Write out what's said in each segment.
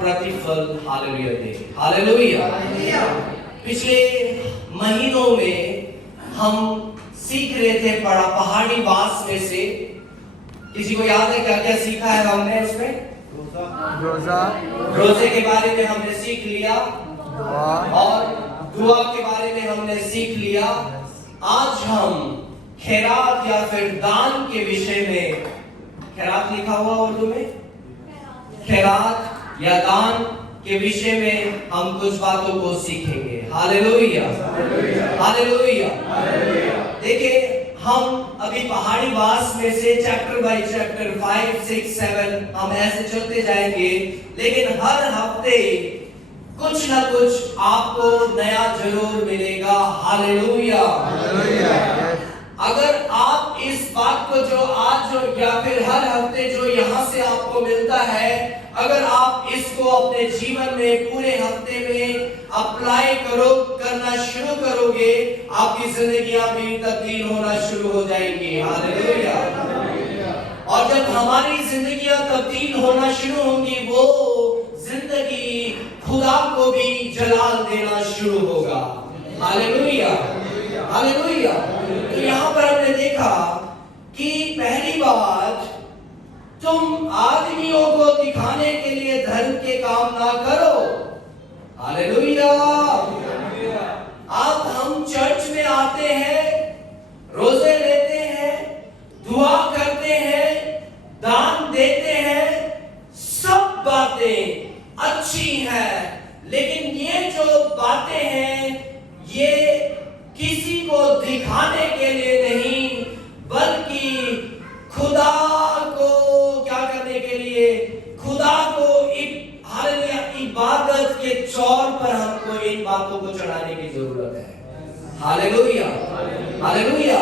प्रतिफल हालेलुया दे। हालेलुया। पिछले महीनों में हम सीख रहे थे पहाड़ी वास में से। किसी को याद है क्या क्या सीखा है हमने उसमें? रोजे के बारे में हमने सीख लिया और दुआ के बारे में हमने सीख लिया। आज हम खैरात या फिर दान के विषय में, खैरात लिखा हुआ उर्दू में, खैरात या दान के विषय में हम कुछ बातों को सीखेंगे। Hallelujah, hallelujah. देखिए, हम अभी पहाड़ी वास में से चैप्टर बाय चैप्टर 5, 6, 7 हम ऐसे चलते जाएंगे, लेकिन हर हफ्ते कुछ ना कुछ आपको नया जरूर मिलेगा। हालेलुया। अगर आप इस बात को जो आज या फिर हर हफ्ते जो यहाँ से आपको मिलता है, अगर आप इसको अपने जीवन में पूरे हफ्ते में अप्लाई करना शुरू करोगे, आपकी जिंदगियां भी तब्दील होना शुरू हो जाएंगी। हालेलुया। और जब हमारी जिंदगियां तब्दील होना शुरू होंगी, वो जिंदगी खुदा को भी जलाल देना शुरू होगा। Hallelujah, hallelujah. तो यहाँ पर हमने देखा कि पहली बात, तुम आदमियों को दिखाने के लिए धर्म के काम ना करो। हालेलुया। अब हम चर्च में आते हैं, रोजे लेते हैं, दुआ करते हैं, दान देते हैं, सब बातें अच्छी हैं, लेकिन ये जो बातें हैं ये किसी को दिखाने के लिए नहीं, बल्कि खुदा को क्या करने के लिए, खुदा को इबादत के तौर पर हमको इन बातों को चढ़ाने की जरूरत है। Hallelujah, hallelujah.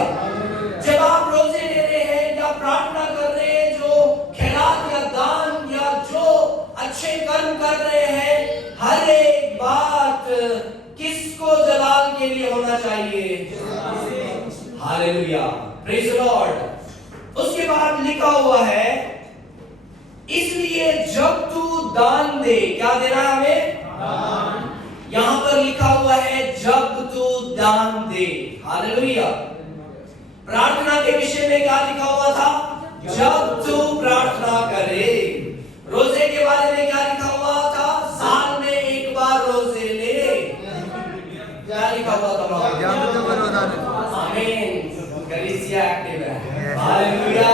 जब आप रोजे ले रहे हैं या प्रार्थना कर रहे हैं, जो खैरात या दान या जो अच्छे कर्म कर रहे हैं, हर एक बात किसको जलाल के लिए होना चाहिए? Hallelujah, praise the Lord. उसके बाद लिखा हुआ है, इसलिए जब तू दान दे, क्या देना है हमें? दान। यहां पर लिखा हुआ है जब तू दान दे। हालेलुया। प्रार्थना के विषय में क्या लिखा हुआ था? जब तू प्रार्थना करे। रोजे के बारे में क्या लिखा हुआ था? साल में एक बार रोजे ले। क्या लिखा हुआ था? आमीन। कलीसिया एक्टिव है। हालेलुया।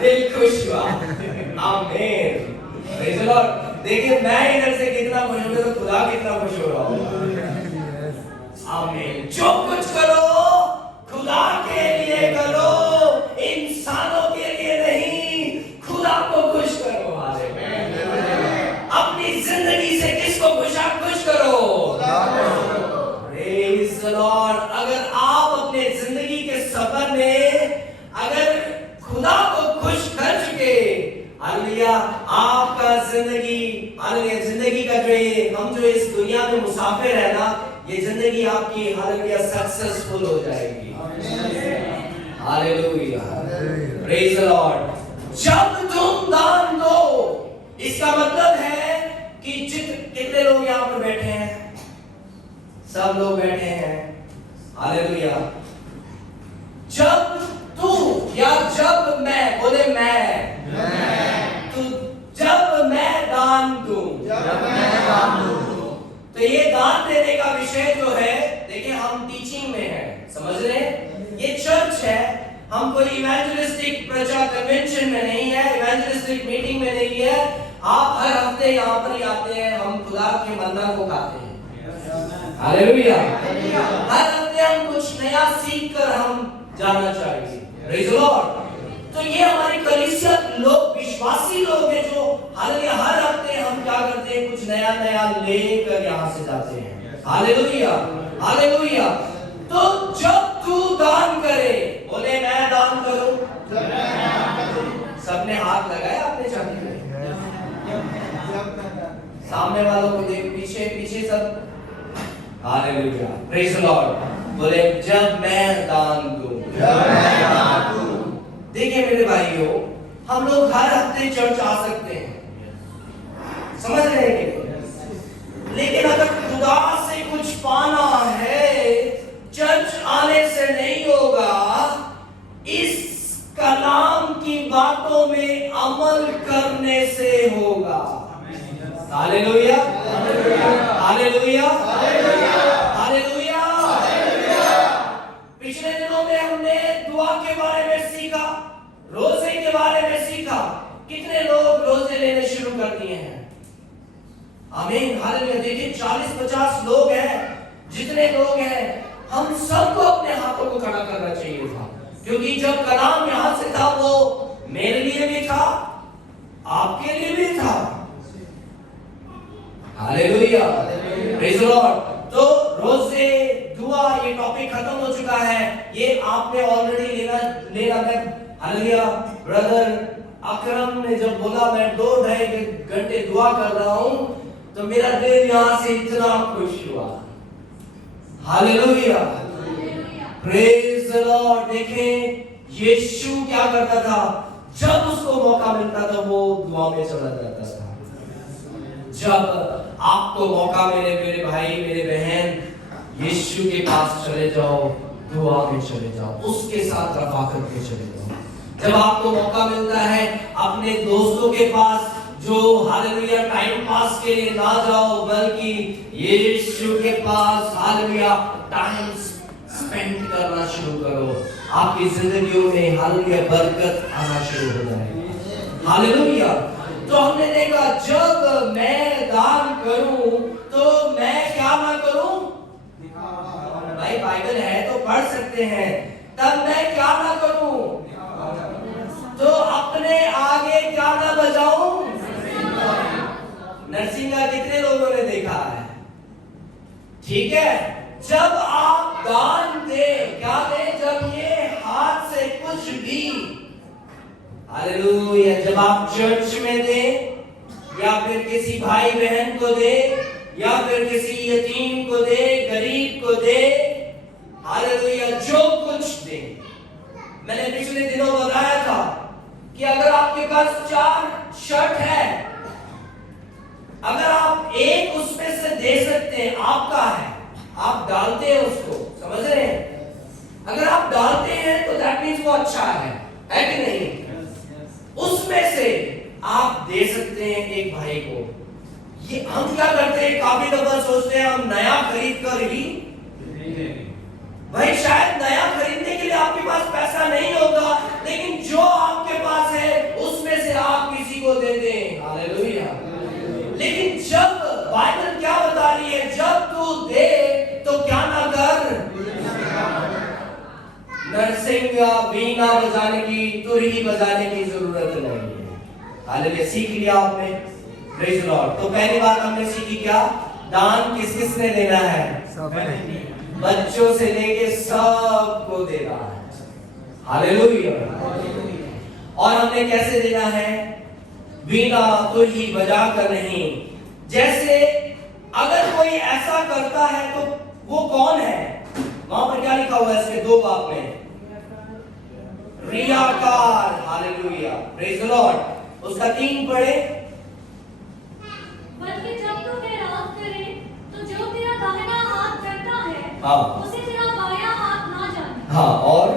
दिल खुश हुआ। आमीन। Praise the Lord. देखिए, मैं इधर से कितना खुश हूं, तो खुदा कितना खुश हो रहा होगा। आमीन। जो कुछ करो खुदा के लिए करो, इंसानों के लिए नहीं, खुदा को खुश करो। अपनी जिंदगी से किसको खुश करो? Praise the Lord. अगर आप अपने जिंदगी के सफर में अगर खुदा को खुश कर चुके, हालेलुया, आपका जिंदगी का जो ये हम जो इस दुनिया में मुसाफिर है ना, ये जिंदगी आपकी हालेलुया सक्सेसफुल हो जाएगी। Hallelujah, praise the Lord. जब तुम दान दो, इसका मतलब है कि कितने लोग यहाँ पर बैठे हैं? सब लोग बैठे हैं। हालेलुया। जब तू या जब मैं, बोले मैं, तो जब मैं दान दूं, तो ये दान देने का विषय जो है, देखिए हम टीचिंग में है, समझ रहे हैं? ये चर्च है, हम कोई इवेंजलिस्टिक प्रचार कन्वेंशन में नहीं है, इवेंजलिस्टिक मीटिंग में नहीं है। आप हर हफ्ते यहाँ पर ही आते हैं, हम खुदा के मन्ना को खाते हैं। हालेलुया। हर हफ्ते हम कुछ नया सीख कर हम जाना चाहिए। Praise the Lord. तो ये हमारी कलीसिया लोग, विश्वासी लोग हैं, जो हालेलुया हर हफ्ते हम क्या करते हैं, कुछ नया नया लेकर यहाँ से जाते हैं। Hallelujah, hallelujah. तो जब तू दान करे, बोले मैं दान करूं। सबने हाथ लगाया अपने छाती में। सामने वालों को देख, पीछे पीछे सब। Hallelujah, praise the Lord. बोले जब मैं दान दूं। देखिए मेरे भाइयों, हम लोग हर हफ्ते चर्च आ सकते हैं, समझ रहे हैं कि नहीं? लेकिन अगर खुदा से कुछ पाना है, चर्च आने से नहीं होगा, इस कलाम की बातों में अमल करने से होगा। Hallelujah, hallelujah, hallelujah. पिछले दिनों में हमने दुआ के बारे में सीखा, रोजे के बारे में सीखा। कितने लोग रोजे लेने शुरू कर दिए हैं? आमीन, हालेलुया। देखिए 40-50 लोग हैं, जितने लोग हैं, हम सबको अपने हाथों को खड़ा करना चाहिए था, क्योंकि जब कलाम यहां से था वो मेरे लिए भी था, आपके लिए भी था। Hallelujah, praise the Lord. तो रोजे, दुआ, ये टॉपिक खत्म हो चुका है। ये आपने ऑलरेडी लेना मैं, हालेलुया। ब्रदर अकरम ने जब बोला मैं 2-2.5 घंटे दुआ कर रहा हूं, तो मेरा दिल यहां से इतना खुश हुआ। Hallelujah, praise the Lord. देखें यीशु क्या करता था, जब उसको मौका मिलता था वो दुआ में चला जाता था। जब आपको मौका मिले मेरे भाई मेरे बहन, यीशु के पास चले जाओ, दुआ में चले जाओ, उसके साथ रफाकत में चले जाओ। जब आपको मौका मिलता है अपने दोस्तों के पास, जो हालेलुया टाइम पास के लिए ना जाओ, बल्कि यीशु के पास हालेलुया टाइम स्पेंड करना शुरू करो, आपकी जिंदगियों में हालेलुया बरकत आना शुरू हो जाएगी। हालेलुया। तो हमने देखा जब मैं दान करूं तो मैं क्या ना करूं, भाई बाइबल है तो पढ़ सकते हैं, तब मैं क्या ना करूं, तो अपने आगे क्या ना बजाऊं। नरसिंगा कितने लोगों ने देखा है? ठीक है, जब आप दान दे, क्या दे, जब ये हाथ से कुछ भी, हालेलुया, जब आप चर्च में दे, या फिर किसी भाई बहन को दे, या फिर किसी यतीम को दे, गरीब को दे, हालेलुया, जो कुछ दे। मैंने पिछले दिनों बताया था कि अगर आपके पास 4 शर्ट है, अगर आप एक उसमें से दे सकते हैं, आपका है, आप डालते हैं उसको, समझ रहे हैं? अगर आप डालते हैं तो दैट मींस वो अच्छा है कि नहीं? उसमें से आप दे सकते हैं एक भाई को। ये हम क्या करते हैं, काफी दफा सोचते हैं हम नया खरीद कर ही, भाई शायद नया खरीदने के लिए आपके पास पैसा नहीं होगा, लेकिन जो आपके पास है उसमें से आप किसी को दे दें। हालेलुया। लेकिन जब बाइबल क्या बता रही है, जब तू दे तो क्या ना कर, नरसिंगा बीना बजाने की, तुरही बजाने की जरूरत नहीं है। हालेलुया, सीख लिया आपने, प्रेज़ द लॉर्ड। तो पहली बात हमने सीखी क्या, दान किस किस ने देना है, बच्चों से लेके सबको देना है। हालेलुया। और हमने कैसे देना है, बीना तुरही बजा कर नहीं। जैसे अगर कोई ऐसा करता है तो वो कौन है, वहां पर क्या लिखा हुआ है इसके 2 बाब में, रियाकार। Hallelujah, praise the Lord. उसका 3 पढ़े, बल्कि जब तू खैरात करे तो जो तेरा दाहिना हाथ करता है, हाँ, उसे तेरा बायां हाथ ना जाने। हाँ, और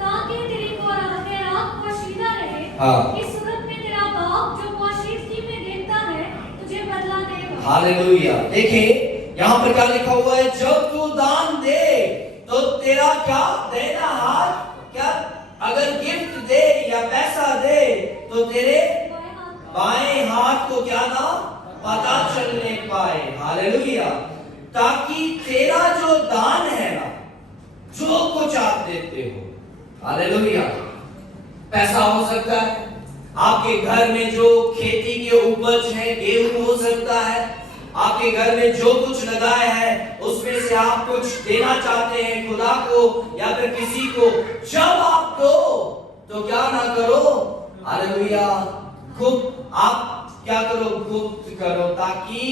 ताकि तेरी खैरात पोशीदा रहे। हाँ, इस सूरत में तेरा बाप जो पोशीदगी में देखता है तुझे बदला देगा। हालेलुया। देखिए यहाँ पर क्या लिखा हुआ है, जब तू दान दे तो तेरा क्या देना हाथ, क्या अगर गिफ्ट दे या पैसा दे तो तेरे बाएं हाथ को क्या ना पता चलने पाए। हालेलुया। ताकि तेरा जो दान है ना, जो कुछ आप देते हो, हालेलुया, पैसा हो सकता है, आपके घर में जो खेती के उपज है, गेहूं हो सकता है, आपके घर में जो कुछ लगाया है उसमें से आप कुछ देना चाहते हैं खुदा को या फिर किसी को, जब आप दो तो क्या ना करो, हालेलुया, गुप्त, आप क्या करो, गुप्त करो, ताकि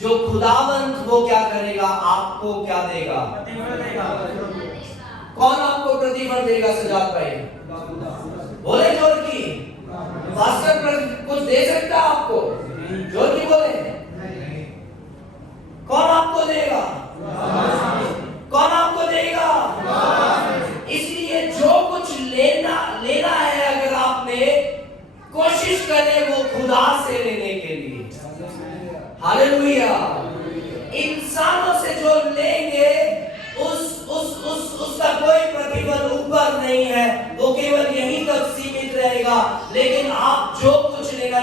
जो खुदावंत वो क्या करेगा, आपको क्या देगा, कौन आपको प्रतिफल देगा? सजाद भाई बोले जोर की, पास्टर कुछ दे सकता है आपको? जोर की बोले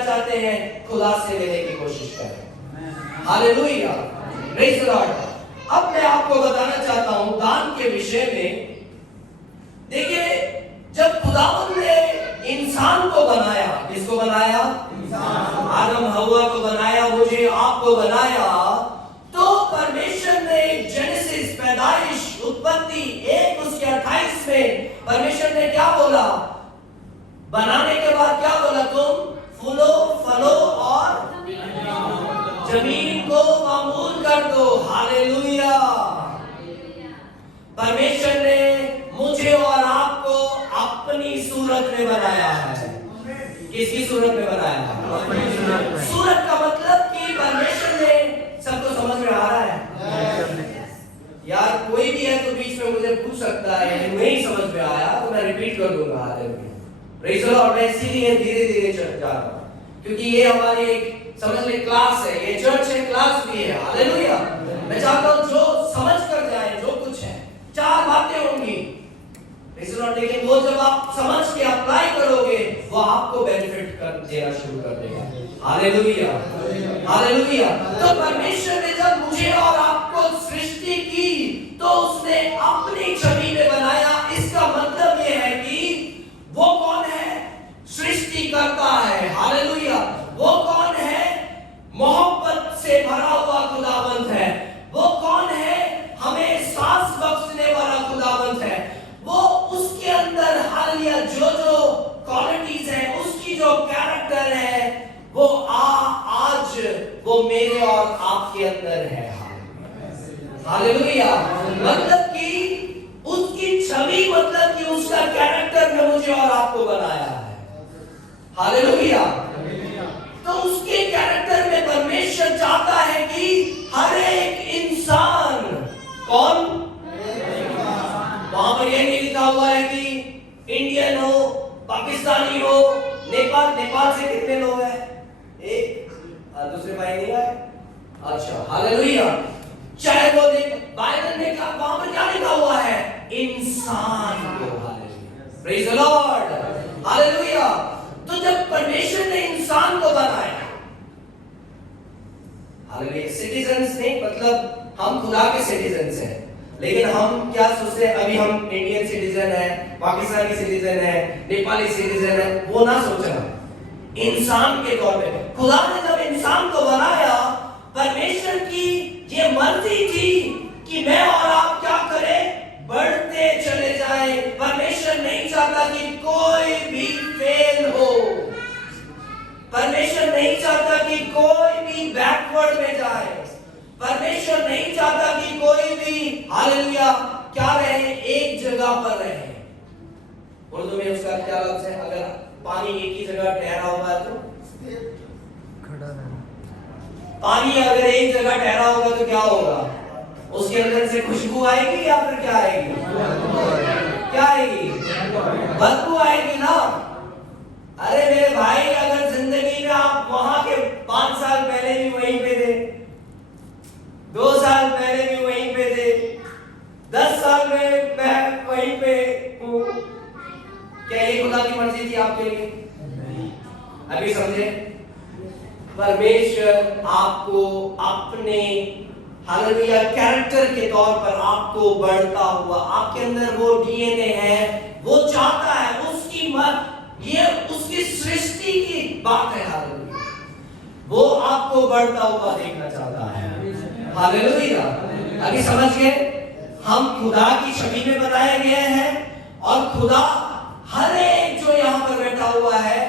चाहते हैं, खुदा से मिलने की कोशिश करें। Hallelujah, praise the Lord. अब मैं आपको बताना चाहता हूं दान के विषय में। देखिए, जब खुदावंद ने इंसान को बनाया, किसको बनाया? आदम हव्वा को बनाया, मुझे आपको बनाया, तो परमेश्वर ने जेनेसिस पैदाइश उत्पत्ति 1 उसके 28 में परमेश्वर ने क्या बोला? बनाने के बाद क्या बोला? तुम फूलो फलो और जमीन को मामूल कर दो। हालेलुया। परमेश्वर ने मुझे और आपको अपनी सूरत में बनाया है। किसकी सूरत में बनाया है? सूरत का मतलब कि परमेश्वर ने, सबको समझ में आ रहा है? यार कोई भी है तो बीच में मुझे पूछ सकता है, यदि नहीं समझ में आया तो मैं रिपीट कर दूंगा। Praise the Lord. मैं इसीलिए धीरे धीरे जा रहा हूं, क्योंकि ये हमारी एक समझ ले क्लास है, ये चर्च है, क्लास भी है। हालेलुया। मैं चाहता हूं जो समझ कर जाए, जो कुछ है, 4 बातें होंगी, लेकिन वो जब आप समझ के अप्लाई करोगे, वो आपको बेनिफिट कर देना शुरू कर देगा। Hallelujah, hallelujah. तो परमेश्वर ने जब मुझे और आपको सृष्टि की, तो उसने अपनी छवि में बनाया। इसका मतलब ये है कि वो कौन है? सृष्टि करता है। हालेलुया। वो कौन है? मोहब्बत से भरा हुआ खुदावंत है। वो कौन है? हमें सांस बख्शने वाला खुदावंत है। वो उसके अंदर हालेलुया जो जो क्वालिटीज है, उसकी जो कैरेक्टर है, वो आज वो मेरे और आपके अंदर है। हालेलुया। मतलब कि उसकी छवि, मतलब कि उसका कैरेक्टर में मुझे और आपको बनाया है। हालेलुया। तो उसके कैरेक्टर में परमेश्वर चाहता है कि हर एक इंसान, कौन? वहां पर यह नहीं लिखा हुआ है कि इंडियन हो, पाकिस्तानी हो, नेपाल से कितने लोग हैं? एक, दूसरे भाई नहीं आए? अच्छा, हालेलुया। चाहे वो बाइबल में क्या, वहां पर क्या लिखा हुआ है? इंसान को। Hallelujah, praise the Lord, hallelujah. तो जब परमेश्वर ने इंसान को बनाया, हालेलुया, सिटीजन्स नहीं, मतलब हम खुदा के सिटीजन्स हैं, लेकिन हम क्या सोचते हैं? अभी हम इंडियन सिटीजन है, पाकिस्तानी सिटीजन है, नेपाली सिटीजन है, वो ना सोचना। इंसान के तौर पे खुदा ने जब इंसान को बनाया, परमेश्वर की ये मर्जी थी कि मैं और आप क्या करें? बढ़ते चले जाएं। परमेश्वर नहीं चाहता कि कोई भी फेल हो। परमेश्वर नहीं चाहता कि कोई भी बैकवर्ड में जाए। परमेश्वर नहीं चाहता कि कोई भी, हालेलुया, क्या रहे? एक जगह पर रहे। उर्दू में उसका क्या लफ्ज है? अगर पानी एक ही जगह ठहरा हुआ है तो खड़ा रहना। पानी अगर एक जगह ठहरा होगा तो क्या होगा? उसके अंदर से खुशबू आएगी या फिर क्या आएगी? क्या आएगी? बदबू आएगी ना। अरे मेरे भाई, अगर जिंदगी में आप वहां के 5 साल पहले भी वहीं पे थे, 2 साल पहले भी वहीं पे थे, 10 साल में मैं वहीं पे हूं, क्या ये खुदा की मर्जी थी आपके लिए? अभी समझे? परमेश्वर आपको अपने, हालेलुया, कैरेक्टर के तौर पर आपको बढ़ता हुआ, आपके अंदर वो डीएनए है, वो चाहता है, उसकी ये उसकी सृष्टि की बात है। हालेलुया, वो आपको बढ़ता हुआ देखना चाहता है। हालेलुया। अभी समझ गए? हम खुदा की छवि में बनाए गए हैं, और खुदा हर एक जो यहाँ पर बैठा हुआ है,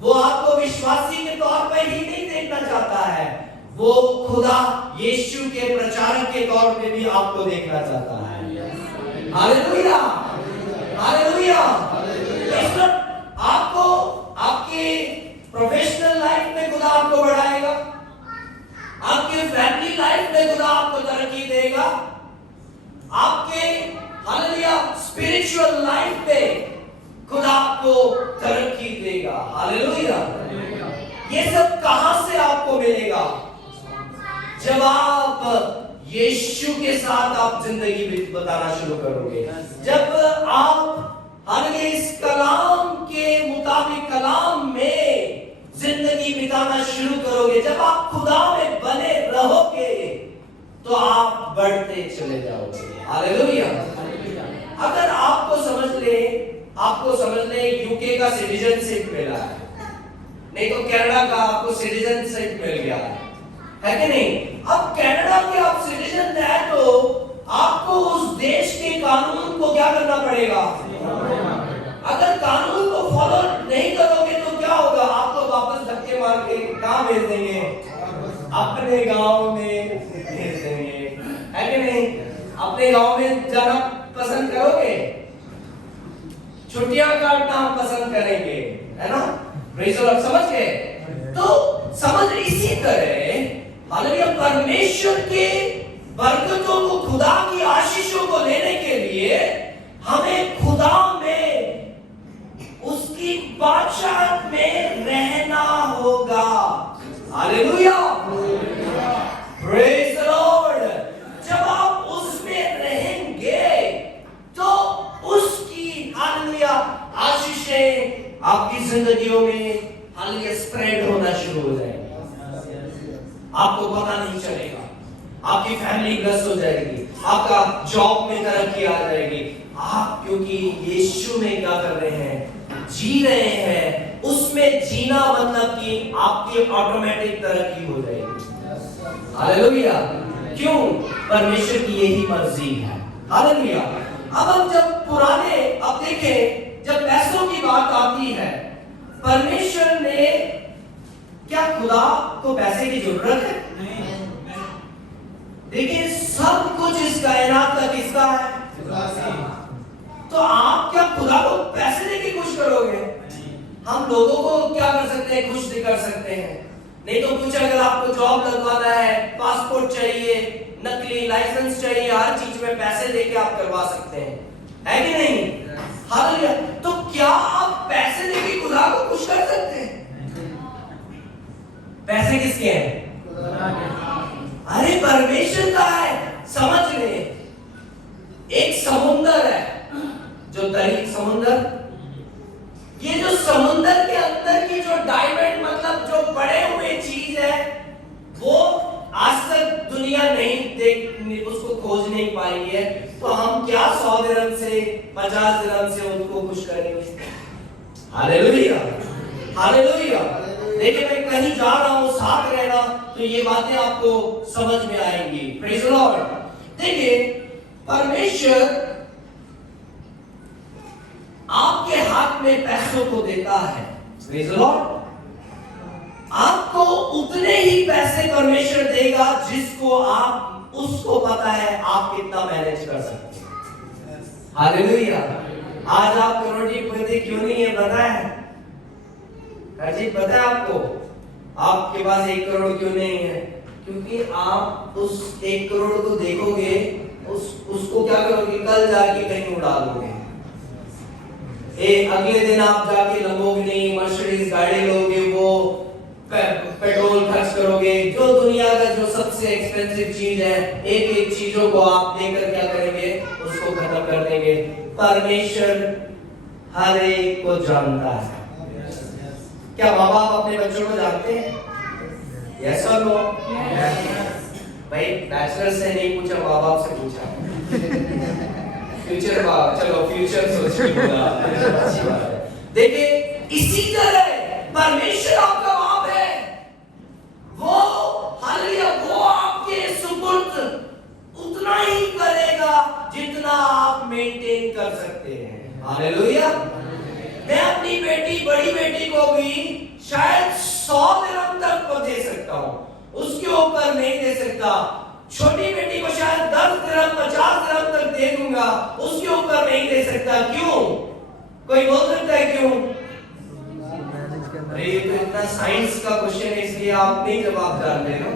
वो आपको विश्वासी के तौर पर ही नहीं देखना चाहता है, वो खुदा यीशु के प्रचारक के तौर पे भी आपको देखना चाहता है। Hallelujah, hallelujah. आपको आपके प्रोफेशनल लाइफ में खुदा आपको बढ़ाएगा, आपके फैमिली लाइफ में खुदा आपको तरक्की देगा, आपके, हालेलुया, स्पिरिचुअल लाइफ में खुदा आपको तरक्की देगा। हालेलुया। ये सब कहां से आपको मिलेगा? जब आप यीशु के साथ आप जिंदगी बताना शुरू करोगे, जब आप हालेलुया इस कलाम के मुताबिक, कलाम में जिंदगी बिताना शुरू करोगे, जब आप खुदा में बने रहोगे तो आप बढ़ते चले जाओगे। हालेलुया। अगर आपको समझ ले यूके का सिटीजनशिप मिला है, नहीं तो कनाडा का आपको सिटीजनशिप मिल गया है कि नहीं? अब कनाडा के आप सिटीजन है तो आपको उस देश के कानून को क्या करना पड़ेगा? अगर कानून को फॉलो नहीं करोगे तो क्या होगा? आपको वापस धक्के मार के कहां भेज देंगे? अपने गांव में भेज देंगे, है कि नहीं? अपने गांव में जाना पसंद करोगे? छुट्टियां काटना पसंद करेंगे, है ना? Praise the Lord. समझ गए? तो समझ इसी तरह हालेलुया, परमेश्वर के बरकतों को, खुदा की आशीषों को लेने के लिए हमें खुदा में, उसकी बादशाहत में रहना होगा। Hallelujah, praise the Lord. जब आप उसमें रहेंगे तो उसकी हालेलुया आशीषें आपकी जिंदगियों में हालेलुया स्प्रेड होना शुरू हो जाएगी। आपको पता नहीं चलेगा, आपकी फैमिली ग्रस्त हो जाएगी, आपका जॉब में तरक्की आ जाएगी। आप क्योंकि यीशु में क्या कर रहे हैं? जी रहे हैं। उसमें जीना मतलब कि आपकी ऑटोमेटिक तरक्की हो जाएगी। हालेलुया। क्यों? परमेश्वर की यही मर्जी है। हालेलुया। अब हम अब देखें, जब पैसों की बात आती है, परमेश्वर ने, क्या खुदा को पैसे की जरूरत है? देखिए, सब कुछ इस कायनात का किसका है? तो आप क्या खुदा को पैसे देके खुश करोगे? हम लोगों को क्या कर सकते हैं? खुश कर सकते हैं। नहीं तो कुछ अगर आपको जॉब लगवाना है, पासपोर्ट चाहिए, नकली लाइसेंस चाहिए, हर चीज में पैसे देके आप करवा सकते हैं, है कि नहीं? हालेलुया। तो क्या आप पैसे देके खुदा को खुश कर सकते हैं? पैसे किसके हैं? अरे परमेश्वर का है। समझ ले, एक समुंदर है, जो तरी समुंदर, ये जो समुंदर के अंदर की जो डायमंड मतलब जो बड़े हुए चीज है, वो आज तक दुनिया उसको खोज नहीं पाई है। तो हम क्या 100 दिरहम से 50 दिरहम से उनको खुश करेंगे? Hallelujah, hallelujah. देखिए, मैं कहीं जा रहा हूं, साथ रहना, तो ये बातें आपको समझ में आएंगी। Praise the Lord. देखिए, परमेश्वर आपके हाथ में पैसों को देता है। Praise the Lord. आपको उतने ही पैसे परमेश्वर देगा जिसको उसको पता है आप कितना मैनेज कर सकते हैं। हालेलुया। आज आप करोड़पति क्यों नहीं है पता है? अजीब पता है आपको? आपके पास 1 करोड़ क्यों नहीं है? क्योंकि आप उस 1 करोड़ को देखोगे, उसको क्या करोगे? कल जाके कहीं उड़ा दोगे। अगले दिन आप जाके लंबोर्गिनी मर्सिडीज गाड़ी लोगे, वो पेट्रोल खर्च करोगे, जो दुनिया का जो सबसे एक्सपेंसिव चीज है, एक चीजों को आप लेकर क्या करेंगे? उसको खत्म कर देंगे। परमेश्वर हर एक को जानता है। क्या माँ बाप अपने बच्चों को जानते हैं? यस और नो? भाई बैचलर से नहीं पूछा, माँ बाप से पूछा। फ्यूचर बाप, चलो फ्यूचर सोच के बोला, अच्छी बात है। देखिए, इसी तरह परमेश्वर आपका बाप है। वो हालेलुया, वो आपके सुपुर्द उतना ही करेगा जितना आप मेंटेन कर सकते हैं। हालेलुया। मैं अपनी बेटी, बड़ी बेटी को भी शायद 100 दिरहम तक को दे सकता हूं, उसके ऊपर नहीं दे सकता। छोटी बेटी को शायद 10 दिरहम 50 दिरहम तक दे दूंगा, उसके ऊपर नहीं दे सकता। क्यों? कोई बोल सकता है क्यों? अरे ये तो इतना साइंस का क्वेश्चन है, इसलिए आप नहीं जवाब जानते ना।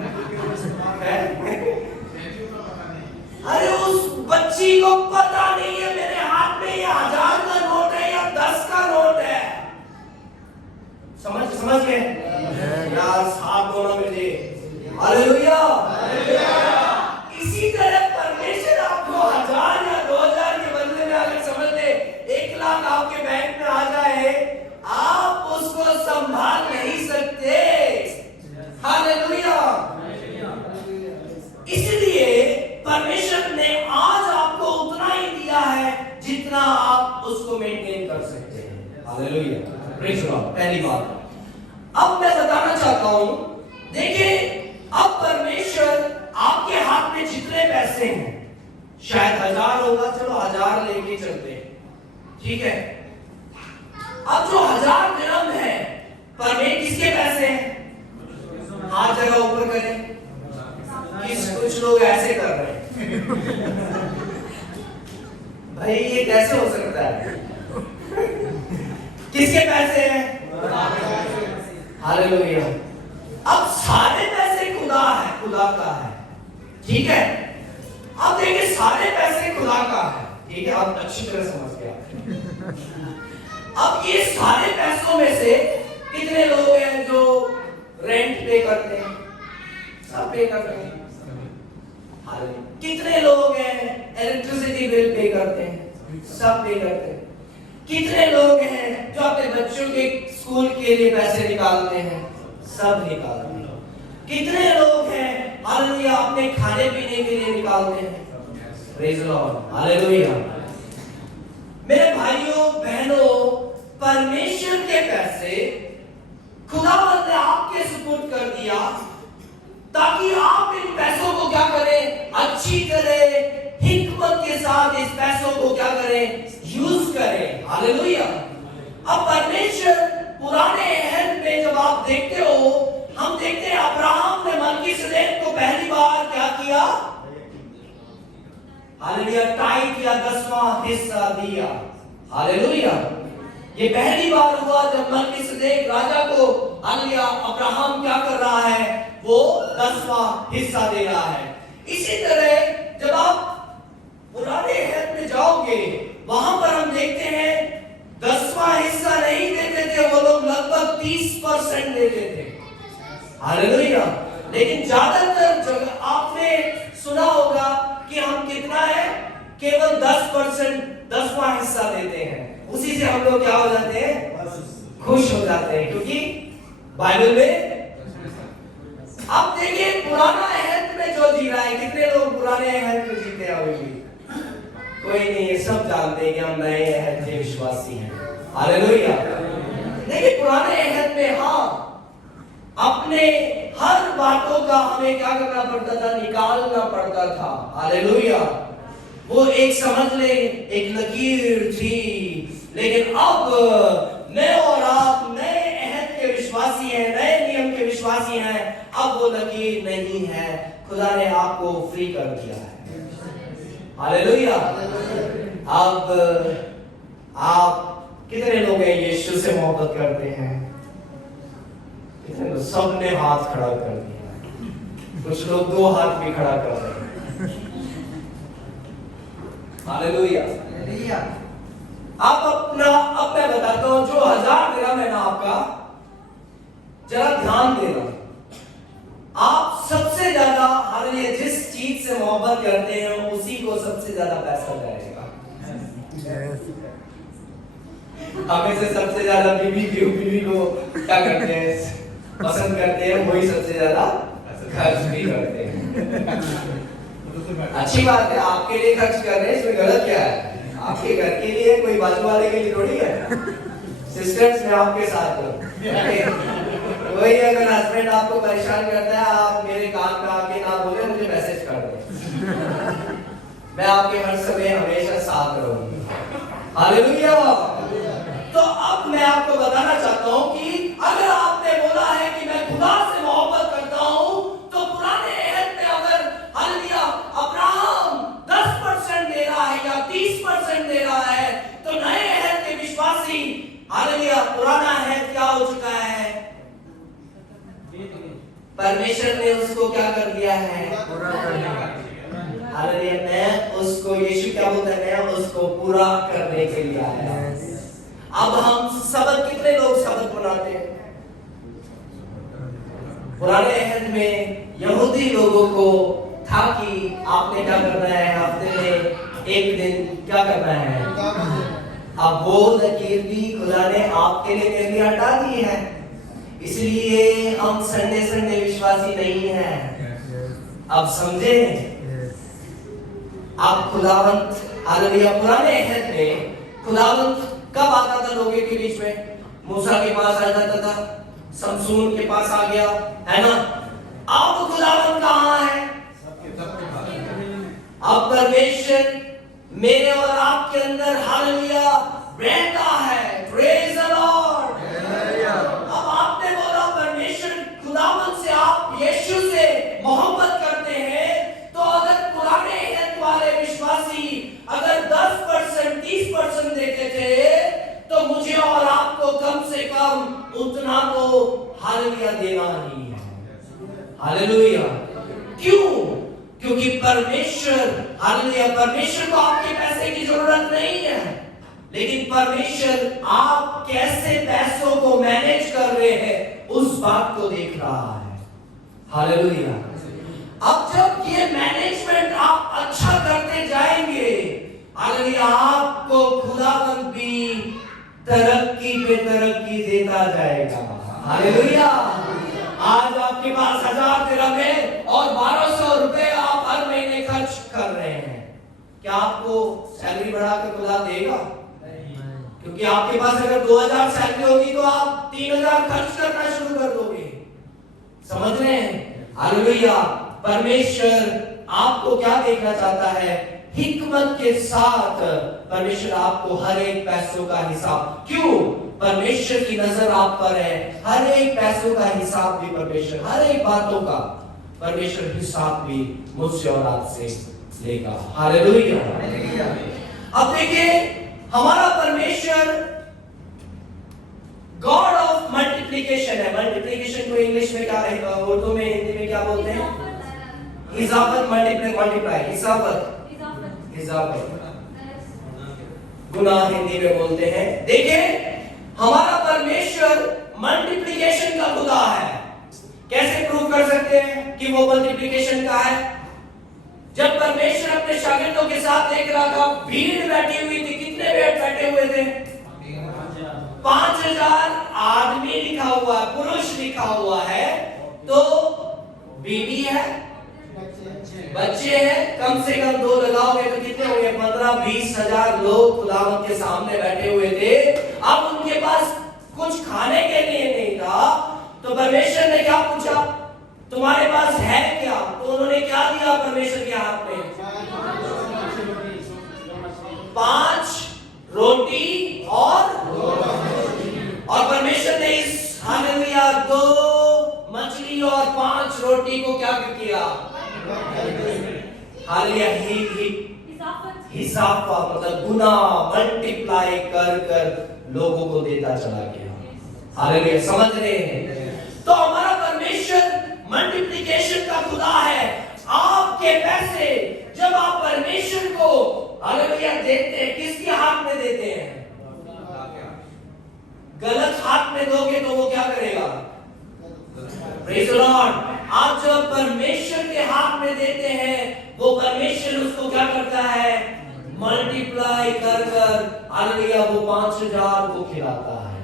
अरे उस बच्ची को पता नहीं है मेरे हाथ में ये 1000 का नोट है या 10 का नोट है। समझ गए यार? साथ दोनों मिले। हालेलुया। इसी तरह परमेश्वर आपको 1000 या 2000 के बदले में, अगर समझ ले 1 लाख आपके बैंक में आ जाए, आप उसको संभाल नहीं सकते। पहली बात। अब मैं बताना चाहता हूं, देखिए अब परमेश्वर आपके हाथ में जितने पैसे हैं, शायद 1000 होगा, चलो 1000 लेके चलते हैं, ठीक है। अब जो 1000 दिरहम है, परमेश्वर किसके पैसे हैं? हाथ जगह ऊपर करें। कुछ लोग ऐसे कर रहे हैं भाई, ये कैसे हो सकता है? किसके पैसे हैं? हालेलुया। अब सारे पैसे खुदा है, खुदा का है, ठीक है। अब देखिए सारे पैसे खुदा का है, ठीक है, आप अच्छी तरह समझ गए। अब ये सारे पैसों में से कितने लोग हैं जो रेंट पे करते हैं? सब पे करते हैं। कितने लोग हैं इलेक्ट्रिसिटी बिल पे करते हैं? सब पे करते हैं। कितने लोग हैं जो अपने बच्चों के स्कूल के लिए पैसे निकालते हैं? सब निकालते हैं। कितने लोग हैं हालेलुया अपने खाने पीने के लिए निकालते हैं? Praise the Lord, hallelujah. मेरे भाइयों बहनों, परमेश्वर के पैसे खुदावंद ने आपके सुपुर्द कर दिया ताकि आप इन पैसों को क्या करें? अच्छी तरह हिकमत के साथ इस पैसों को क्या करें? यूज करें। हालेलुया। अब परमेश्वर पुराने अहद में जब आप देखते हो, हम देखते हैं अब्राहम ने मलकीसेदेक को पहली बार क्या किया? हालेलुया, टाइट या 10वां हिस्सा दिया। हालेलुया। ये पहली बार हुआ जब मलकीसेदेक राजा को हालेलुया अब्राहम क्या कर रहा है? वो 10वां हिस्सा दे रहा है। इसी तरह जब आप पुराने अहद में जाओगे, वहां पर हम देखते हैं 10वां हिस्सा नहीं देते थे वो लोग, लगभग 30% देते थे। हालेलुया। लेकिन ज्यादातर जगह आपने सुना होगा कि हम कितना है? केवल 10%, 10वां हिस्सा देते हैं। उसी से हम लोग क्या हो जाते हैं? खुश हो जाते हैं, क्योंकि बाइबल में। अब देखिए पुराना अहद में जो जी रहा है, कितने लोग पुराने अहद में जीते हैं अभी भी? कोई नहीं, ये सब जानते हैं कि हम नए अहद के विश्वासी हैं। हालेलुया। देखिए पुराने अहद में अपने हर बातों का हमें क्या करना पड़ता था? निकालना पड़ता था। हालेलुया। वो एक समझ ले एक लकीर थी, लेकिन अब मैं और आप नए अहद के विश्वासी हैं, नए नियम के विश्वासी हैं। अब वो लकीर नहीं है, खुदा ने आपको फ्री कर दिया है। हालेलुया। अब आप कितने लोग हैं यीशु से मोहब्बत करते हैं? कितने लोग? सबने हाथ खड़ा कर दिया, कुछ लोग 2 हाथ भी खड़ा कर रहे हैं। हालेलुया। अब मैं बताता हूं, जो 1000 दिरहम है ना आपका, जरा ध्यान देना। आप सबसे ज्यादा हालेलुया जिस चीज से मोहब्बत करते हैं उसी को सबसे ज्यादा पैसा जाएगा। हमें से सबसे ज्यादा बीवी को क्या करते हैं? पसंद करते हैं, वही सबसे ज्यादा खर्च भी करते हैं। अच्छी बात है, आपके लिए खर्च कर रहे हैं, इसमें गलत क्या है? आपके घर के लिए, कोई बाजू वाले के लिए थोड़ी है। सिस्टर्स मैं आपके साथ हूँ। वही अगर हस्बैंड आपको परेशान करता है, आप मेरे कान में आके ना बोले, मुझे मैसेज कर दो, मैं आपके हर समय हमेशा साथ रहूंगी। हालेलुया। तो अब मैं आपको बताना चाहता हूं कि अगर आपने बोला है कि मैं खुदा से मोहब्बत करता हूं, तो पुराने अहद में अगर हालेलुया अब्राहम 10% दे रहा है या 30% दे रहा है, तो नए अहद के विश्वासी हालेलुया पुराना अहद क्या हो चुका है? परमेश्वर ने उसको क्या कर दिया है? पूरा कर दिया। हालेलुया। मैं उसको, यीशु क्या बोलता है? मैं उसको पूरा करने के लिए आया। अब हम सबक, कितने लोग सबक बनाते हैं? पुराने अहद में यहूदी लोगों को था कि आपने क्या करना है? हफ्ते में एक दिन क्या करना है? अब वो लकीर भी खुदा ने आपके लिए मेरे लिए हटा दी है, इसलिए हम संडे विश्वासी नहीं हैं। अब समझे? आप खुदावंत हालेलुया पुराने अहद में खुदावंत कब आता था लोगों के बीच में? मूसा के पास आ जाता था, समसून के पास आ गया, है ना। अब खुदावंद कहाँ है? अब परमेश्वर मेरे और आपके अंदर हालेलुया रहता है। Praise the Lord. अब आपने बोला परमेश्वर खुदावंद से, आप यीशु से मोहब्बत करते हैं, तो अगर पुराने हित वाले विश्वासी अगर 10% 30% देते थे, तो मुझे और आपको कम से कम उतना तो हालेलुया देना ही है। हालेलुया। क्यों? क्योंकि परमेश्वर, हालेलुया, परमेश्वर को आपके पैसे की जरूरत नहीं है, लेकिन परमेश्वर आप कैसे पैसों को मैनेज कर रहे हैं उस बात को देख रहा है। हालेलुया। अब जब ये मैनेजमेंट आप अच्छा करते जाएंगे, हालेलुया, आपको खुदावंद भी तरक्की पे तरक्की देता जाएगा। हालेलुया। आज आपके पास 1000 दिरहम है और 1200 रुपए आप हर महीने खर्च कर रहे हैं, क्या आपको सैलरी बढ़ा के खुदा देगा? क्योंकि आपके पास अगर 2000 सैलरी होगी तो आप 3000 खर्च करना शुरू कर दोगे। समझ रहे हैं? हालेलुया। परमेश्वर आपको क्या देखना चाहता है? हिकमत के साथ परमेश्वर आपको हर एक पैसों का हिसाब, क्यों? परमेश्वर की नजर आप पर है, हर एक पैसों का हिसाब भी परमेश्वर, हर एक बातों का परमेश्वर हिसाब भी मुझसे और आपसे लेगा। हालेलुया। अब देखिए, हमारा परमेश्वर गॉड ऑफ मल्टीप्लिकेशन है। मल्टीप्लिकेशन को इंग्लिश में क्या है, उर्दू में, हिंदी में क्या बोलते हैं? इजाफत। मल्टीप्लाई, इजाफत, गुना हिंदी में बोलते हैं। देखिए, हमारा परमेश्वर मल्टीप्लिकेशन का खुदा है। कैसे प्रूव कर सकते हैं कि वो मल्टीप्लिकेशन का है? जब परमेश्वर अपने शागिर्दों के साथ देख रहा था, भीड़ बैठी हुई थी, कितने बैठे हुए थे? 5000 आदमी लिखा हुआ है, पुरुष लिखा हुआ है, तो बीवी है, बच्चे हैं, कम से कम 2 लगाओगे तो कितने हो गए? 15-20 हजार लोग खुदावंद के सामने बैठे हुए थे। अब उनके पास कुछ खाने के लिए नहीं था, तो परमेश्वर ने क्या पूछा? तुम्हारे पास है क्या? तो उन्होंने क्या दिया परमेश्वर के हाथ में? 5 रोटी और परमेश्वर ने इस हालेलुया 2 मछली और 5 रोटी को क्या किया? हालेलुया, हिसाब का मतलब गुना, मल्टीप्लाई कर कर लोगों को देता चला गया। हालेलुया, समझ रहे हैं? तो हमारा परमेश्वर मल्टीप्लिकेशन का खुदा है। आपके पैसे जब आप परमेश्वर को हालेलुया देते हैं, किसके हाथ में देते हैं? गलत हाथ में दोगे तो वो क्या करेगा? Praise the Lord. आप जब परमेश्वर के हाथ में देते हैं, वो परमेश्वर उसको क्या करता है? मल्टीप्लाई कर कर हालेलुया वो 5000 को खिलाता है।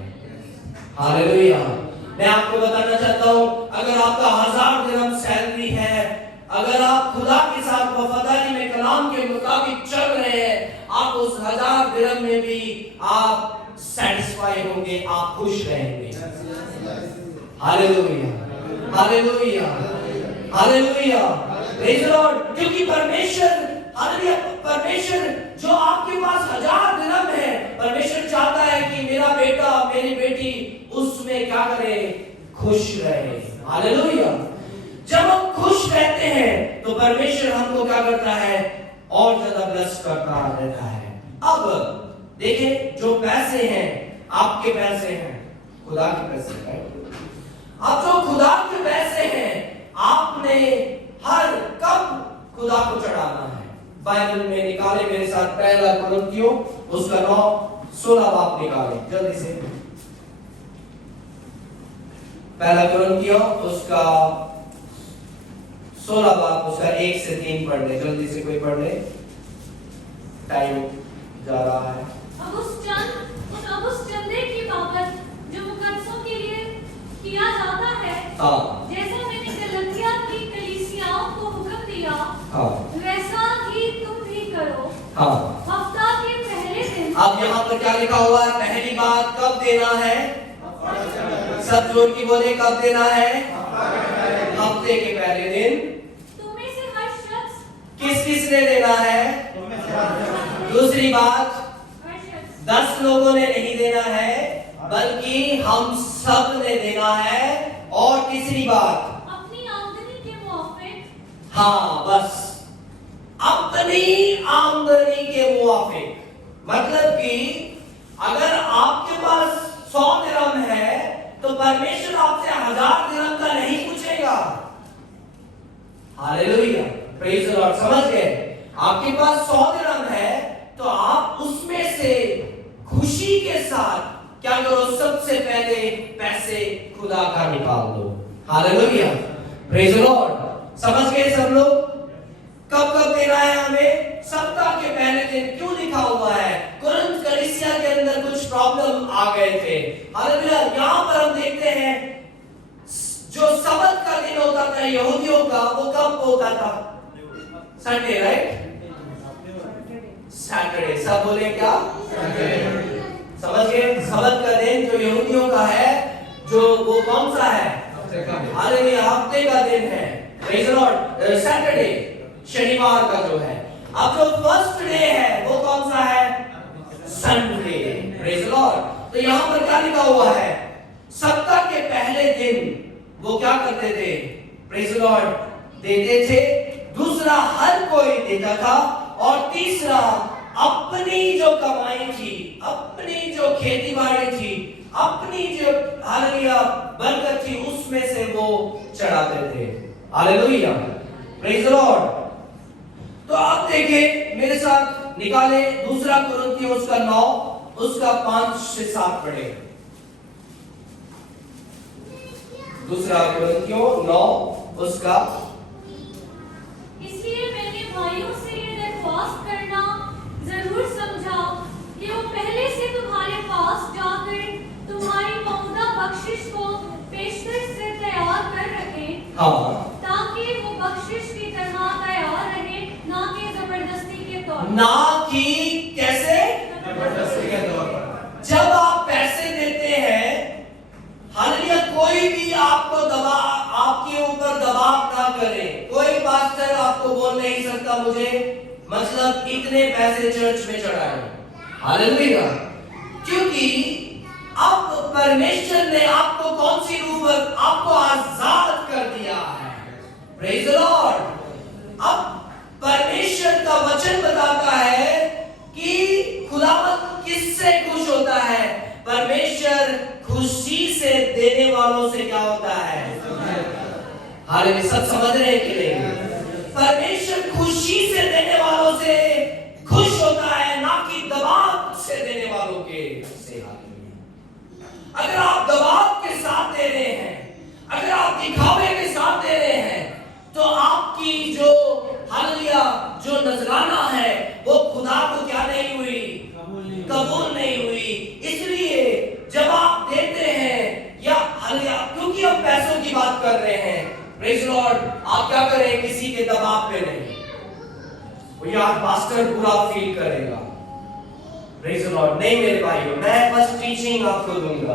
हालेलुया। मैं आपको बताना चाहता हूं, अगर आपका 1000 दिरहम सैलरी है, अगर आप खुदा के साथ वफादारी में कलाम के मुताबिक चल रहे हैं, आप उस 1000 दिरहम में भी आप सैटिस्फाई होंगे, आप खुश रहेंगे। Hallelujah, hallelujah, hallelujah, praise the Lord. क्योंकि परमेश्वर, हालेलुया, परमेश्वर जो आपके पास 1000 दिरहम है, परमेश्वर चाहता है कि मेरा बेटा, मेरी बेटी उसमें क्या करे? खुश रहे। हालेलुया। जब हम खुश रहते हैं तो परमेश्वर हमको क्या करता है? और ज्यादा ब्लेस करता रहता है। अब देखिए, जो पैसे हैं, आपके पैसे हैं, खुदा के पैसे हैं। अब जो खुदा के पैसे हैं, आपने हर कब खुदा को चढ़ाना है? बाइबल में निकाले मेरे साथ, पहला कुरिन्थियों उसका 9-16 बाब निकाले जल्दी से। पहला कुरिन्थियों उसका 16 बाब, उसका 1 से 3 पढ़ ले, जल्दी से कोई पढ़ ले, टाइम जा रहा है। अब उस चंदे की बाबत जो मुकद्दसों के लिए किया जाता है, जैसा मैंने गलातिया की कलीसियाओं को हुक्म दिया, वैसा ही तुम भी करो। हफ्ता के पहले दिन। अब यहाँ पर क्या लिखा हुआ है? पहली बात कब देना है? सब जोड़ की बोले कब देना है? हफ्ते के पहले दिन। तुम में से हर शख्स किस किस ने देना है? दूसरी बात, हर शख्स 10 लोगों ने नहीं देना है, बल्कि हम सब ने देना है। और तीसरी बात, अपनी आमदनी के मुआफिक, हाँ बस अपनी आमदनी के मुआफिक। मतलब कि अगर आपके पास 100 दिरहम है तो परमेश्वर आपसे 1000 दिरहम का नहीं पूछेगा। Hallelujah, praise the Lord. समझ गए? आपके पास 100 दिरहम है तो आप उसमें से खुशी के साथ क्या करो? सबसे पहले पैसे खुदा का निकाल दो। Hallelujah, praise the Lord. समझ गए सब लोग? कब कब देना है हमें? सप्ताह के पहले दिन। क्यों लिखा हुआ है? कुरिन्थ कलीसिया के अंदर कुछ प्रॉब्लम आ गए थे। हालेलुया। यहाँ पर हम देखते हैं जो सबत का दिन होता था यहूदियों का, वो कब होता था? Sunday, right? सैटरडे। सब बोले क्या? समझ गए? सबत का दिन जो यहूदियों का है, जो वो कौन सा है? हालेलुया, हफ्ते का दिन है। Praise the Lord. सैटरडे, शनिवार का जो है। अब जो फर्स्ट डे है वो कौन सा है? संडे। Praise the Lord. तो यहां पर क्या लिखा हुआ है? सप्ताह के पहले दिन वो क्या करते थे? प्रेज द लॉर्ड, देते थे। दूसरा, हर कोई देता था। और तीसरा, अपनी जो कमाई थी, अपनी जो खेती बाड़ी थी, अपनी जो हालेलुया बरकत थी, उसमें से वो चढ़ाते थे। Hallelujah, praise the Lord. तो आप देखिए मेरे साथ, निकाले दूसरा कुरिन्थियों उसका 9 उसका 5 से 7 पढ़े। दूसरा कुरिन्थियों 9 उसका। इसलिए मैंने भाइयों से ये दरख्वास्त करना जरूर समझा कि वो पहले से तुम्हारे पास जाकर तुम्हारी मौजूदा बख्शिश को पेशकश से तैयार कर रखें। हाँ, ताकि वो बख्शिश की तरह तैयार रहे, ना कि जबरदस्ती के तौर पर। ना कि कैसे? जबरदस्ती के तौर पर। जब आप पैसे देते हैं, हालेलुया, कोई भी आपको आपके ऊपर दबाव ना करे। कोई पास्टर आपको बोल नहीं सकता मुझे मतलब इतने पैसे चर्च में चढ़ाए। हालेलुया। क्योंकि अब परमेश्वर ने आपको कौन सी रूह, आपको आजाद कर दिया है। Praise the Lord. अब परमेश्वर का वचन बताता है कि खुदावंद किससे खुश होता है? परमेश्वर खुशी से देने वालों से क्या होता है? हालेलुया, सब समझ रहे हैं कि नहीं? परमेश्वर खुशी से देने वालों से खुश होता है, ना कि दबाव से देने वालों के से। अगर आप दबाव के साथ दे रहे हैं, अगर आप दिखावे के साथ दे रहे हैं, तो आपकी जो हालेलुया जो नजराना है वो खुदा को क्या नहीं हुई? कबूल नहीं हुई। इसलिए जब आप देते हैं या हालेलुया, क्योंकि हम पैसों की बात कर रहे हैं, प्रेज लॉर्ड, आप क्या करें? किसी के दबाव में नहीं। वो यार पास्टर पूरा फील करेगा। Praise Lord. नहीं मेरे भाइयों, मैं बस टीचिंग आपको दूंगा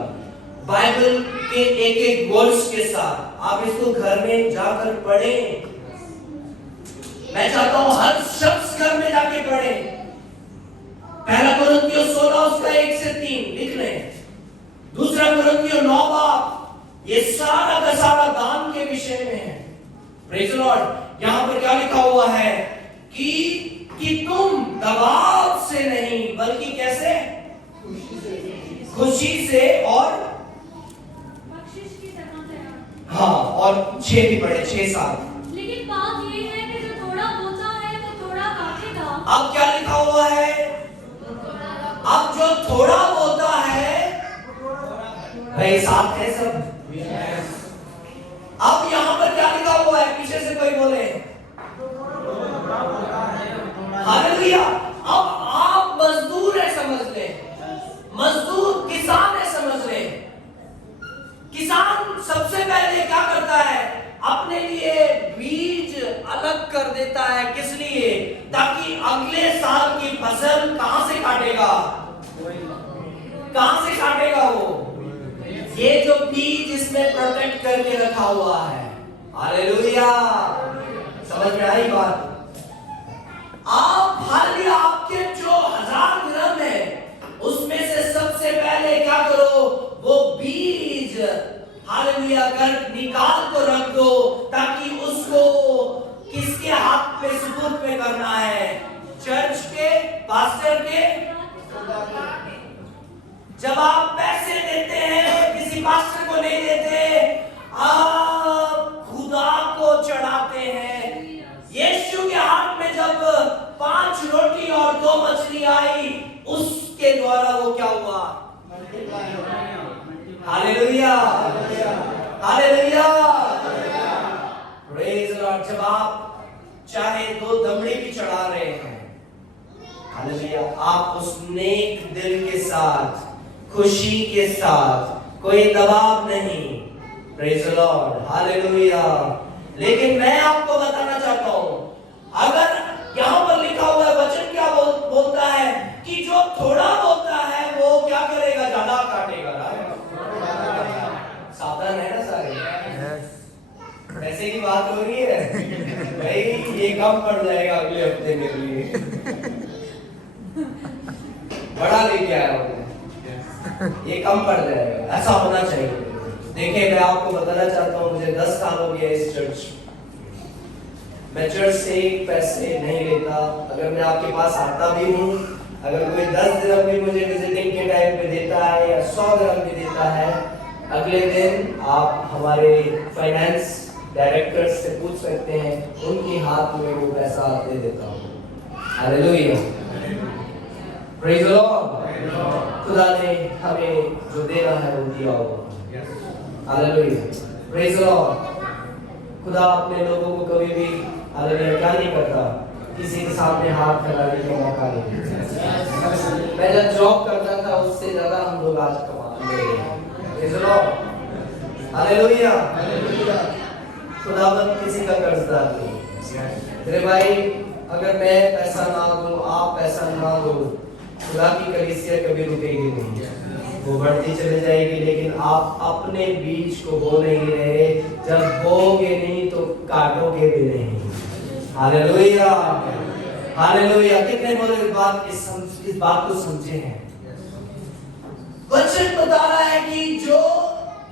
बाइबल के एक एक वर्ड्स के साथ। आप इसको घर में जाकर पढ़ें। मैं चाहता हूं हर शख्स घर में जाके पढ़े। पहला कुरिन्थियों 16 उसका 1 से 3 लिख लें। दूसरा कुरिन्थियों 9 बाब, ये सारा का सारा दान के विषय में है। Praise Lord. यहां पर क्या लिखा हुआ है कि तुम दबाव से नहीं बल्कि कैसे? खुशी से और बख्शिश की तरह तैयार। हाँ, और 6 भी पढ़े, 6-7। लेकिन बात ये है कि जो थोड़ा बोता है वो थोड़ा काटेगा। अब क्या लिखा हुआ है? अब जो थोड़ा बोता है, भाई साथ है सब। अब यहाँ पर क्या लिखा हुआ है? पीछे से कोई बोले। हालेलुया। अब आप मजदूर है समझ ले, मजदूर किसान है समझ ले। किसान सबसे पहले क्या करता है? अपने लिए बीज अलग कर देता है। किस लिए? ताकि अगले साल की फसल कहां से काटेगा? कहां से काटेगा वो? ये जो बीज इसमें प्रोटेक्ट करके रखा हुआ है। हालेलुया, समझ में आई बात? आप हालेलुया, आपके जो 1000 ग्राम है उसमें से सबसे पहले क्या करो, वो बीज हालेलुया कर निकाल को रख दो, ताकि उसको किसके हाथ पे सुपुर्द पे करना है? चर्च के, पास्टर के। जब आप पैसे देते हैं, किसी पास्टर को नहीं देते, आप खुदा को चढ़ाते हैं। यीशु के हाथ में जब 5 रोटी और 2 मछली आई, उसके द्वारा वो क्या हुआ? Hallelujah, hallelujah, praise the Lord. जब आप चाहे 2 दमड़ी भी चढ़ा रहे हैं, हालेलुया, आप उस नेक दिल के साथ, खुशी के साथ, कोई दबाव नहीं, प्रेज द लॉर्ड, हालेलुया। लेकिन मैं आपको बताना चाहता हूं, अगर यहां पर लिखा हुआ है, वचन क्या बोलता है कि जो थोड़ा बोलता है वो क्या करेगा? ज्यादा काटेगा। सावधान है ना सारे? पैसे की बात हो रही है भाई, ये कम पड़ जाएगा अगले हफ्ते मेरे लिए। बड़ा लेके आया हूं, ये कम पड़ जाएगा, ऐसा होना चाहिए। देखिए, मैं आपको बताना चाहता हूँ, मुझे 10 साल हो गया इस चर्च। मैं चर्च से पैसे नहीं लेता। अगर मैं आपके पास आता भी हूँ, अगर कोई 10 दिरहम भी मुझे विजिटिंग के टाइम पे देता है या 100 दिरहम भी देता है, अगले दिन आप हमारे फाइनेंस डायरेक्टर से पूछ सकते हैं, उनके हाथ में वो पैसा दे देता हूँ। Hallelujah, praise the Lord. खुदा ने हमें जो देना है वो दिया होगा। Hallelujah, praise the Lord. खुदा अपने लोगों को कभी भी हालेलुया क्या नहीं करता, किसी के सामने हाथ फैलाने का मौका नहीं देता। मैं जब जॉब करता था, उससे ज्यादा हम लोग आज कमा रहे हैं। Praise the Lord, hallelujah. खुदावंद किसी का कर्जदार नहीं। मेरे भाई, अगर मैं पैसा ना दूं, आप पैसा ना दो, खुदा की कलीसिया कभी रुकेगी नहीं, वो बढ़ती चली जाएगी। लेकिन आप अपने बीज को बो नहीं रहे, जब बोगे नहीं तो काटोगे भी नहीं। Hallelujah, hallelujah. कितने बोले इस बात को समझे हैं? वचन बता रहा है कि जो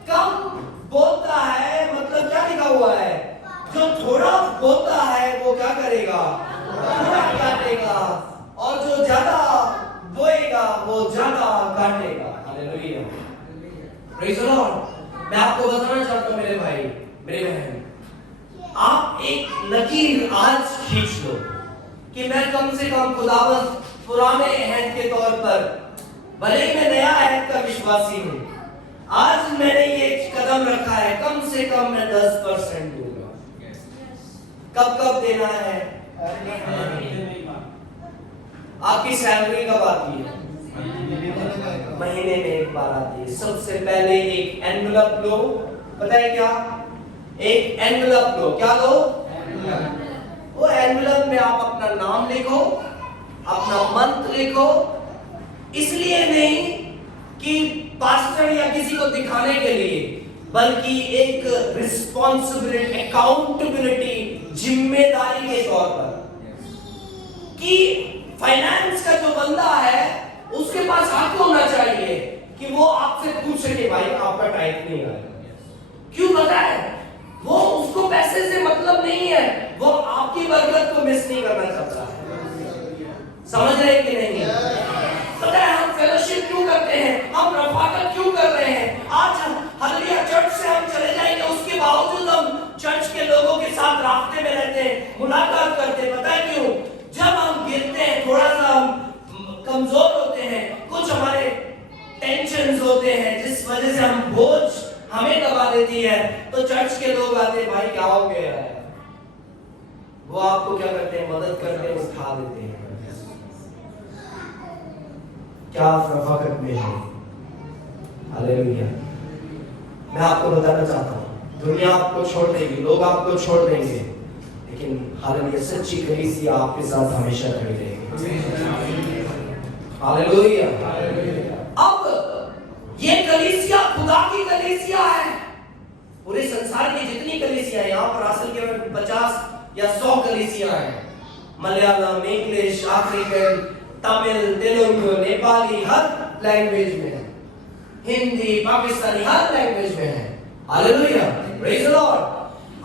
कम बोलता है, मतलब क्या लिखा हुआ है? जो थोड़ा बोलता है वो क्या करेगा? थोड़ा काटेगा, और जो ज्यादा बोएगा वो ज्यादा काटेगा। Hallelujah, praise the Lord. मैं आपको बताना चाहता हूं मेरे भाई, मेरे बहन, आप एक लकीर आज खींच लो कि मैं कम से कम खुदावंद पुराने अहद के तौर पर, भले ही मैं नया अहद का विश्वासी हूं, आज मैंने ये कदम रखा है, कम से कम मैं 10% दूंगा। कब कब देना है? आपकी सैलरी कब आती है? महीने में एक बार आती है। सबसे पहले एक एनवेलप लो। पता है क्या? एक एनवेलप लो। क्या लो? वो एनवेलप में आप अपना नाम लिखो, अपना मंथ लिखो। इसलिए नहीं कि पास्टर या किसी को दिखाने के लिए, बल्कि एक रिस्पॉन्सिबिलिटी, अकाउंटेबिलिटी, जिम्मेदारी के तौर पर, कि फाइनेंस का जो बंदा है उसके पास हक होना चाहिए कि वो आपसे पूछ सके, भाई आपका टाइम नहीं आया क्यों? पता है, वो उसको पैसे से मतलब नहीं है, वो आपकी बरकत को मिस नहीं करना चाहता है। समझ रहे कि नहीं? पता है हम फेलोशिप क्यों करते हैं, हम रफाकत क्यों कर रहे हैं? आज हालेलुया चर्च से हम चले जाएंगे, उसके बावजूद हम चर्च के लोगों के साथ रास्ते में रहते हैं, मुलाकात करते हैं। पता है क्यों? जब हम गिरते हैं, थोड़ा सा हम कमजोर होते हैं, कुछ हमारे टेंशन्स होते हैं, जिस वजह से हम बोझ हमें दबा देती है, तो चर्च के लोग आते हैं, भाई क्या हो गया है? वो आपको क्या करते हैं? मदद करते हैं, उठा देते हैं। क्या आप रफाकत में हैं? हालेलुया। मैं आपको बताना चाहता हूँ, दुनिया आपको छोड़ देगी, लोग आपको छोड़ देंगे, लेकिन हालेलुया सच्ची कलीसिया आपके साथ हमेशा खड़ी रहेगी। हालेलुया। अब ये कलीसिया खुदा की कलीसिया कलीसिया है। पूरे संसार की जितनी कलीसिया है, यहाँ पर असल के 50 या 100 कलीसिया है। मलयालम, इंग्लिश, अफ्रीकन, तमिल, तेलुगु, नेपाली, हर लैंग्वेज में है। हिंदी, पाकिस्तानी, हर लैंग्वेज में है। Hallelujah, praise the Lord.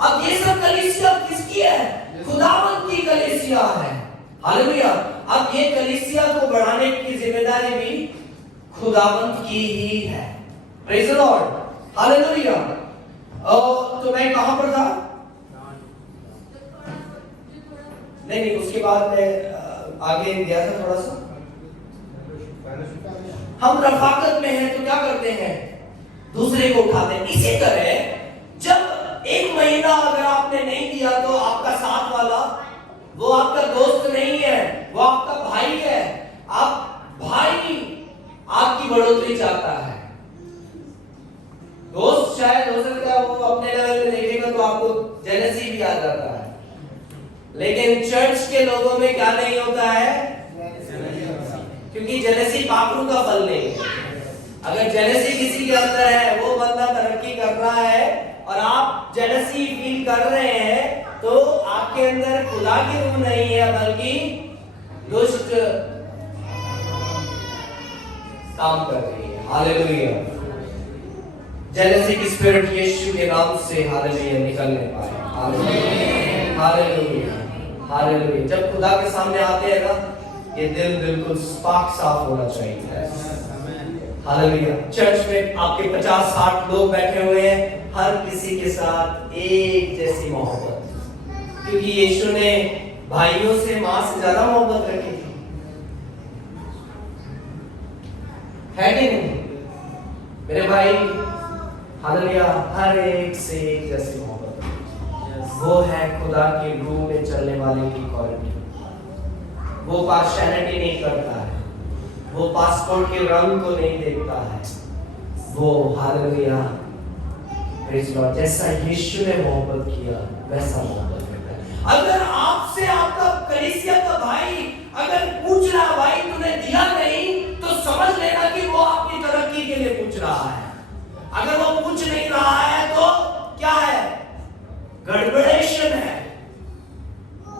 अब ये सब कलीसिया किसकी है? खुदावंद की कलीसिया है। हालेलुया। अब ये कलीसिया को बढ़ाने की जिम्मेदारी भी खुदावंद की ही है। Praise the Lord, hallelujah. तो मैं कहां पर था? नहीं, उसके बाद मैं आगे गया था थोड़ा सा। हम रफाकत में हैं तो क्या करते हैं? दूसरे को उठाते हैं। इसी तरह जब 1 महीना अगर आपने नहीं दिया तो आपका साथ वाला वो आपका दोस्त नहीं है, वो आपका भाई है। आप भाई आपकी बढ़ोतरी चाहता है। दोस्त शायद हो सकता है वो अपने लेवल में देखेगा तो आपको जेलसी भी आ जाता है, लेकिन चर्च के लोगों में क्या नहीं होता है? क्योंकि जेलसी पाखरू का फल नहीं है। अगर जेलसी किसी के अंदर है, वो बंदा तरक्की कर रहा है और आप जेलसी फील कर रहे हैं, तो आपके अंदर खुदा की रूह नहीं है, बल्कि दुष्ट काम कर रही है। हालेलुया। जेलसी की स्पिरिट यीशु के नाम से हालेलुया निकलने पाए। Hallelujah, hallelujah, hallelujah. जब खुदा के सामने आते हैं ना, ये दिल बिल्कुल पाक साफ होना चाहिए। हालेलुया। चर्च में आपके 50-60 लोग बैठे हुए हैं, हर किसी के साथ एक जैसी मोहब्बत, क्योंकि यीशु ने भाइयों से मां से ज्यादा मोहब्बत रखी थी, है कि नहीं मेरे भाई? हालेलुया। हर एक से एक जैसी मोहब्बत, वो है खुदा के रूह में चलने वाले की क्वालिटी। वो पार्शियलिटी नहीं करता है, वो पासपोर्ट के रंग को नहीं देखता है, वो हालेलुया प्रेज लॉर्ड जैसा यीशु ने मोहब्बत किया वैसा मोहब्बत करता है। अगर आपसे आपका कलीसिया का भाई अगर पूछ रहा, भाई तूने दिया नहीं, तो समझ लेना कि वो आपकी तरक्की के लिए पूछ रहा है। अगर वो पूछ नहीं रहा है तो क्या है? गड़बड़ेशन है।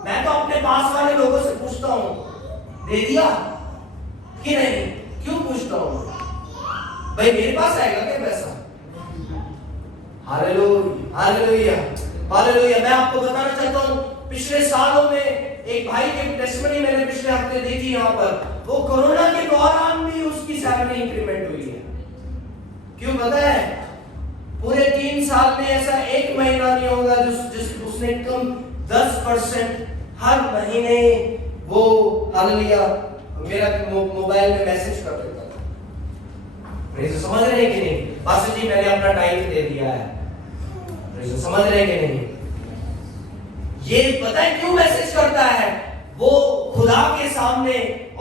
मैं तो अपने पास वाले लोगों से पूछता हूं, दे दिया कि नहीं? क्यों पूछता हूं? भाई मेरे पास आएगा क्या पैसा? Hallelujah, hallelujah, hallelujah. मैं आपको बताना चाहता हूं, पिछले सालों में एक भाई की टेस्टिमनी मैंने पिछले हफ्ते दी थी यहाँ पर। वो कोरोना के दौरान भी उसकी सैलरी इंक्रीमेंट हुई है। क्यों पता है? पूरे 3 साल में ऐसा 1 महीना नहीं होगा जिस उसने कम 10% हर महीने वो हालेलुया मेरा मोबाइल में मैसेज कर देता था। समझ रहे हैं कि नहीं? पास्टर जी मैंने अपना टाइम दे दिया है। समझ रहे हैं कि नहीं? ये पता है क्यों मैसेज करता है? वो खुदा के सामने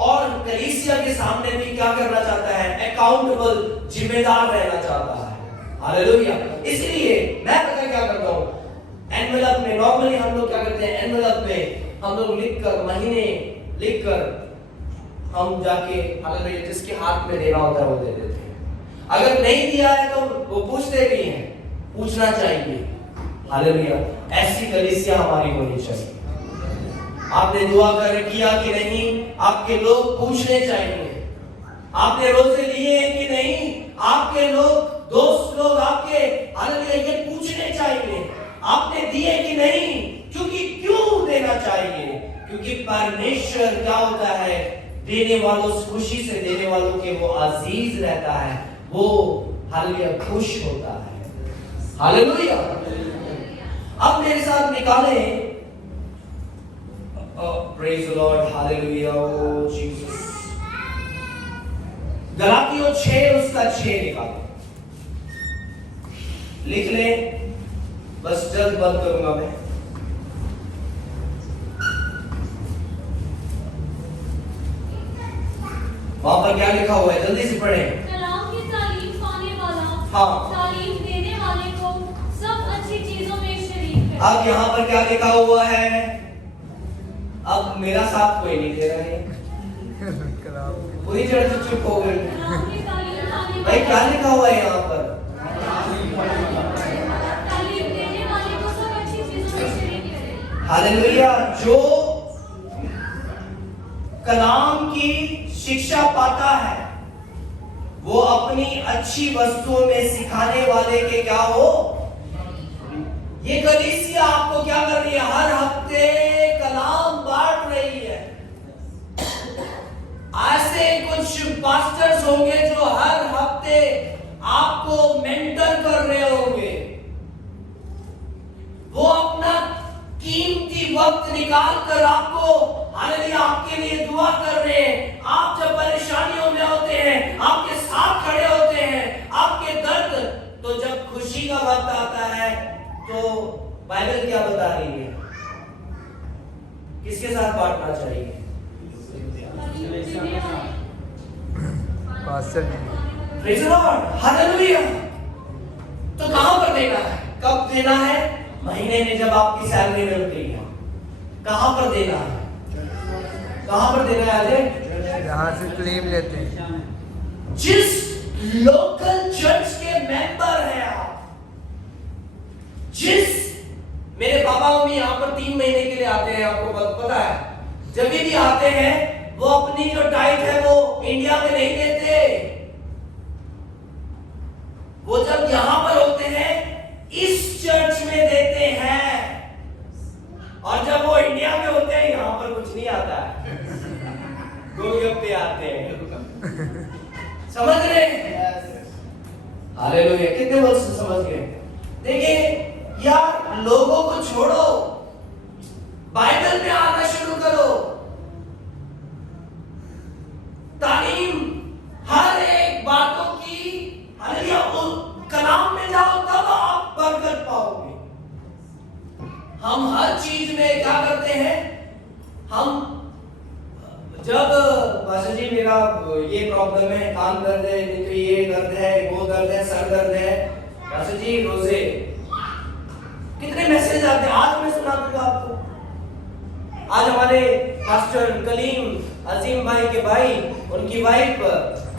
और कलीसिया के सामने भी क्या करना चाहता है? अकाउंटेबल, जिम्मेदार रहना चाहता है। हालेलुया। इसलिए मैं पता क्या करता हूँ, एनवेलप में नॉर्मली हम लोग क्या करते हैं, एनवेलप में हम लोग लिखकर, महीने लिखकर हम जाके हालेलुया जिसके हाथ में देना होता है वो दे देते हैं। अगर नहीं दिया है तो वो पूछते भी हैं, पूछना चाहिए। हालेलुया। ऐसी कलीसिया हमारी होनी चाहिए। आपने दुआ कर किया कि नहीं? आपके लोग पूछने चाहिए। आपने रोजे लिए हैं कि नहीं? आपके लोग, दोस्त लोग आपके हालेलुया ये पूछने चाहिए। आपने दिए कि नहीं? क्योंकि क्यों देना चाहिए? क्योंकि परमेश्वर क्या होता है? देने वालों से, खुशी से देने वालों के वो अजीज रहता है, वो हालेलुया खुश होता है। हालेलुया। अब मेरे साथ निकाले, praise the Lord, hallelujah, oh Jesus. गलातियों 6 उसका 6 निकालो, लिख ले, बस जल्द बंद करूंगा मैं। वहां पर क्या लिखा हुआ है? जल्दी से पढ़ें। कलाम की तालीम पाने वाला, हाँ, तालीम देने वाले को सब अच्छी चीजों में शरीक है। अब यहाँ पर क्या लिखा हुआ है? अब मेरा साथ कोई नहीं दे रहा है, पूरी चर्च चुप हो गई। भाई क्या लिखा हुआ है यहाँ पर? हालेलुया। जो कलाम की शिक्षा पाता है वो अपनी अच्छी वस्तुओं में सिखाने वाले के क्या हो। ये कलीसिया आपको क्या कर रही है, हर हफ्ते कलाम बांट रही है। ऐसे कुछ पास्टर्स होंगे जो हर हफ्ते आपको मेंटर कर रहे होंगे। वो अपना कीमती वक्त निकाल कर आपको हालेलुया आपके लिए दुआ कर रहे हैं। आप जब परेशानियों में होते हैं आपके साथ खड़े होते हैं, आपके दर्द। तो जब खुशी का वक्त आता है तो बाइबल क्या बता रही है, किसके साथ बांटना चाहिए। Praise the Lord, hallelujah. तो कहां पर देना है, कब देना है, महीने में जब आपकी सैलरी मिलती है। कहां पर देना है, कहां पर देना है अजय, जहां से क्लेम लेते हैं। जिस लोकल चर्च के मेंबर हैं आप, जिस मेरे पापा मम्मी यहाँ पर 3 महीने के लिए आते हैं, आपको पता है। जब भी आते हैं वो अपनी जो टाइट है वो इंडिया में नहीं देते। वो जब यहां पर होते हैं इस चर्च में देते हैं, और जब वो इंडिया में होते हैं यहां पर कुछ नहीं आता है, गोलगप्पे आते हैं। समझ रहे हैं, हालेलुया। कितने वर्ष समझ गए। देखिए यार, लोगों को छोड़ो, बाइबल में आना शुरू करो। तालीम हर एक बातों की, हालेलुया, कलाम में जाओ तब आप बरकत पाओगे। हम हर चीज में क्या करते हैं, हम जब मास्टर जी मेरा ये प्रॉब्लम है, कान दर्द है, तो ये दर्द है, वो दर्द है, सर दर्द है, मास्टर जी रोजे कितने मैसेज आते हैं। आज मैं सुना दूंगा आपको। आज हमारे पास्टर कलीम अजीम भाई के भाई, उनकी वाइफ,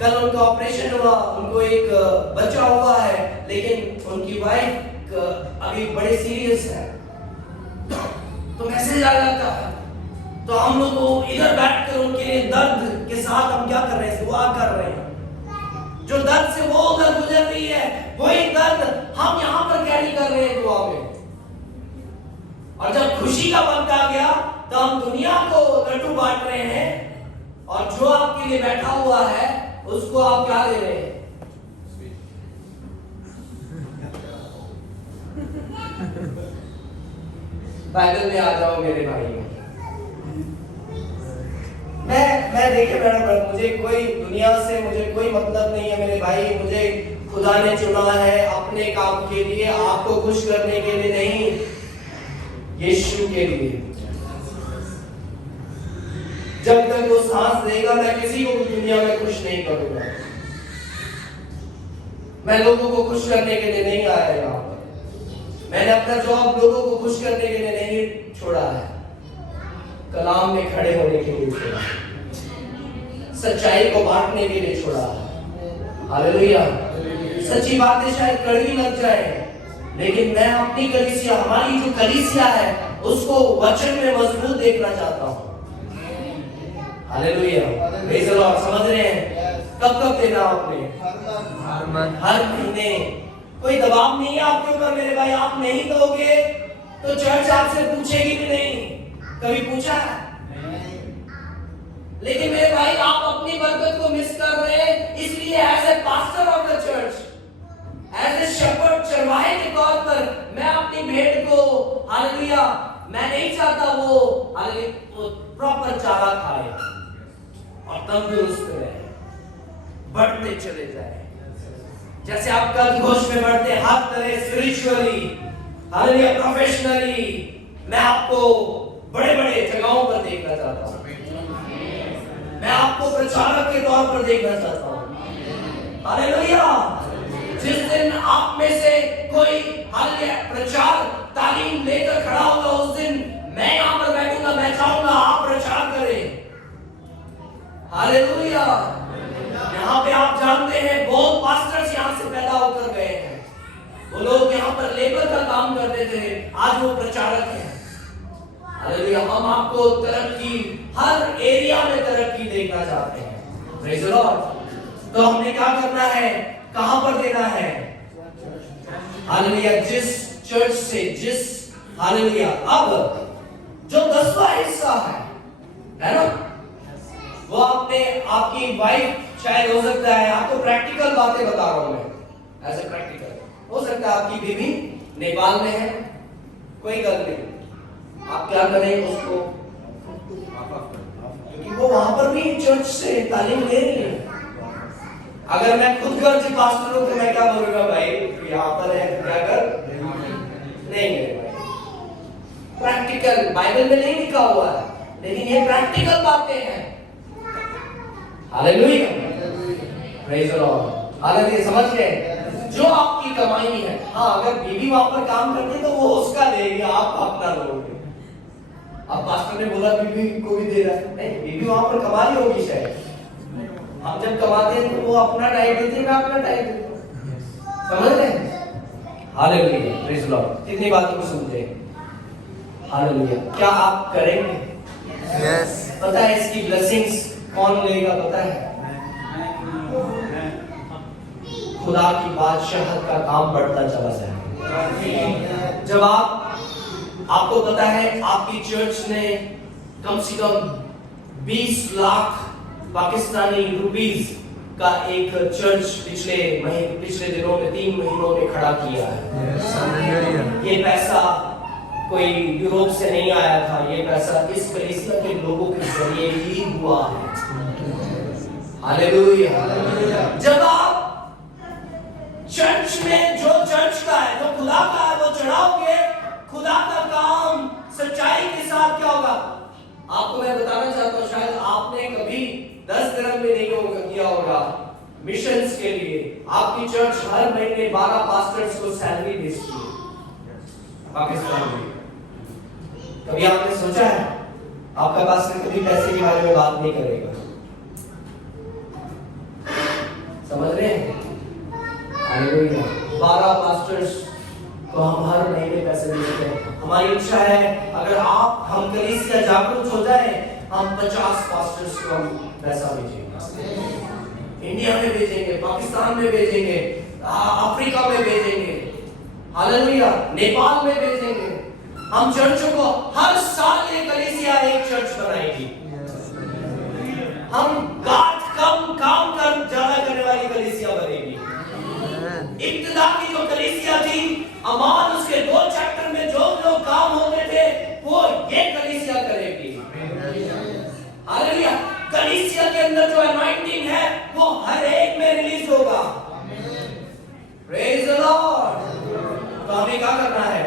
कल उनका ऑपरेशन हुआ, उनको एक बच्चा हुआ है, लेकिन उनकी वाइफ अभी बड़े सीरियस है। तो मैसेज आ जाता है, तो हम लोग इधर बैठकर उनके लिए दर्द के साथ हम क्या कर रहे हैं, दुआ कर रहे हैं। जो दर्द से वो उधर गुजर रही है, वही दर्द हम यहाँ पर कैरी कर रहे हैं दुआ में। और जब खुशी का वक्त आ गया तो हम दुनिया को लड्डू बांट रहे हैं, और जो आपके लिए बैठा हुआ है उसको आप क्या दे रहे हैं। बाइबल में आ जाओ मेरे भाई। मैं देखिए मैडम, मुझे कोई दुनिया से मुझे कोई मतलब नहीं है मेरे भाई। मुझे खुदा ने चुना है अपने काम के लिए, आपको खुश करने के लिए नहीं, यीशु के लिए। जब तक वो सांस देगा मैं किसी को दुनिया में खुश नहीं करूंगा। मैं लोगों को खुश करने के लिए नहीं आया यहाँ पर। मैंने अपना जॉब लोगों को खुश करने के लिए नहीं छोड़ा है, कलाम में खड़े होने के लिए छोड़ा है, सच्चाई को बांटने के लिए छोड़ा है। हालेलुया। सच्ची बातें शायद कड़वी लग जाए, लेकिन मैं अपनी कलीसिया, हमारी जो कलीसिया है, उसको वचन में मजबूत देखना चाहता हूँ। Hallelujah, praise the Lord. समझ रहे हैं, कब कब देना आपने, हर महीने। कोई दबाव नहीं है आपके ऊपर मेरे भाई, आप नहीं दोगे तो चर्च आपसे पूछेगी भी नहीं। कभी पूछा है? लेकिन मेरे भाई आप अपनी बरकत को मिस कर रहे हैं, इसलिए as a pastor of the church, as a shepherd, चरवाहे के तौर पर मैं अपनी भेड़ को, हालेलुया, मैं नहीं चाहता वो हालेलुया प्रॉपर चारा खाए और तंदुरुस्त रहे, बढ़ते चले जाए। जैसे आप कद घोष में बढ़ते, हर तरह स्पिरिचुअली, हालेलुया, प्रोफेशनली, मैं आपको बड़े बड़े जगहों पर देखना चाहता हूँ। मैं आपको प्रचारक के तौर पर देखना चाहता हूँ। हालेलुया। जिस दिन आप में से कोई हालेलुया प्रचार तालीम लेकर खड़ा होगा, उस दिन मैं यहाँ पर बैठूंगा, मैं चाहूंगा आप प्रचार करें। हालेलुया। यहाँ पे आप जानते हैं बहुत पास्टर्स यहाँ से पैदा होकर गए हैं। वो लोग यहाँ पर लेबर का काम करते थे, आज वो प्रचारक हैं। हालेलुया। हम आपको तरक्की, हर एरिया में तरक्की देखना चाहते हैं। Praise the Lord. तो हमने क्या करना है, कहां पर देना है? हालेलुया। जिस चर्च से, हालेलुया, अब जो 10वां हिस्सा है ना, वो आपकी वाइफ शायद हो सकता है, आपको प्रैक्टिकल बातें बता रहा हूं मैं, एज ए प्रैक्टिकल, हो सकता है आपकी बीवी नेपाल में है, कोई गलत नहीं, आप क्या करें उसको, क्योंकि वो वहां पर भी चर्च से तालीम ले रही है। अगर मैं खुद घर से पास्टर हूं तो मैं क्या बोलूंगा, भाई यहाँ पर है क्या कर, नहीं मेरे भाई, प्रैक्टिकल बाइबल में नहीं लिखा हुआ है, लेकिन ये प्रैक्टिकल बातें हैं। Hallelujah, praise the Lord. Hallelujah, समझ गए? जो आपकी कमाई है, हाँ, अगर बीवी वहां पर काम करती तो वो उसका देगी, आप अपना लोगे। अब पास्टर ने बोला बीवी को भी दे रहा है, नहीं, बीवी वहां पर कमा रही होगी शायद, हम जब कमाते हैं तो वो अपना टाइम देते हैं, मैं अपना टाइम देता हूं, समझ रहे? Hallelujah, praise the Lord. कितनी बातों को सुनते हैं? हालेलुया। क्या आप करेंगे? यस। पता है इसकी ब्लेसिंग्स कौन लेगा, पता है? खुदा की बादशाहत का काम बढ़ता चला जाएगा। जब आपको पता है आपकी चर्च ने कम से कम 20 लाख पाकिस्तानी रुपीस का एक चर्च पिछले दिनों में 3 महीनों में खड़ा किया है। ये पैसा कोई यूरोप से नहीं आया था, ये पैसा इस कलीसिया के लोगों के जरिए ही हुआ है। हालेलुया। जब आप चर्च में, जो चर्च का है, जो खुदा का है, वो चढ़ाओगे, खुदा का काम सच्चाई के साथ क्या होगा? आपको मैं बताना चाहता हूँ, शायद आपने कभी 10 दिरहम में नहीं किया होगा मिशंस के लिए। आपकी चर्च हर महीने 12 पास्टर्स को सैलरी देती है पाकिस्तान में। कभी आपने सोचा है? आपका पास्टर कभी पैसे के बारे में बात नहीं करेगा, समझ रहे हैं? हालेलुया। 12 पास्टर्स को हम हर महीने पैसे देते हैं। हमारी इच्छा है अगर हम कलीसिया जागरूक हो जाए, हम 50 पास्टर्स को हम पैसा भेजेंगे, इंडिया में भेजेंगे, पाकिस्तान में भेजेंगे, अफ्रीका में भेजेंगे, हालेलुया, नेपाल में भेजेंगे। हम चर्चों को हर साल ये कलीसिया एक चर्च बनाएगी। हम काम कर ज्यादा करने वाली कलीसिया बनेगी। इब्तिदा की जो कलीसिया थी, अमान उसके 2 चैप्टर में जो काम होते थे वो ये कलीसिया करेगी। हालेलुया। कलीसिया के अंदर जो अनॉइंटिंग है वो हर एक में रिलीज होगा। Praise the Lord. तो हमें क्या करना है?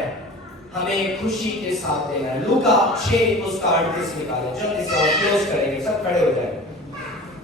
हमें खुशी के साथ देना है। लूका 6 उसका 38 निकालें, जल्दी से और क्लोज करेंगे, सब खड़े हो जाए।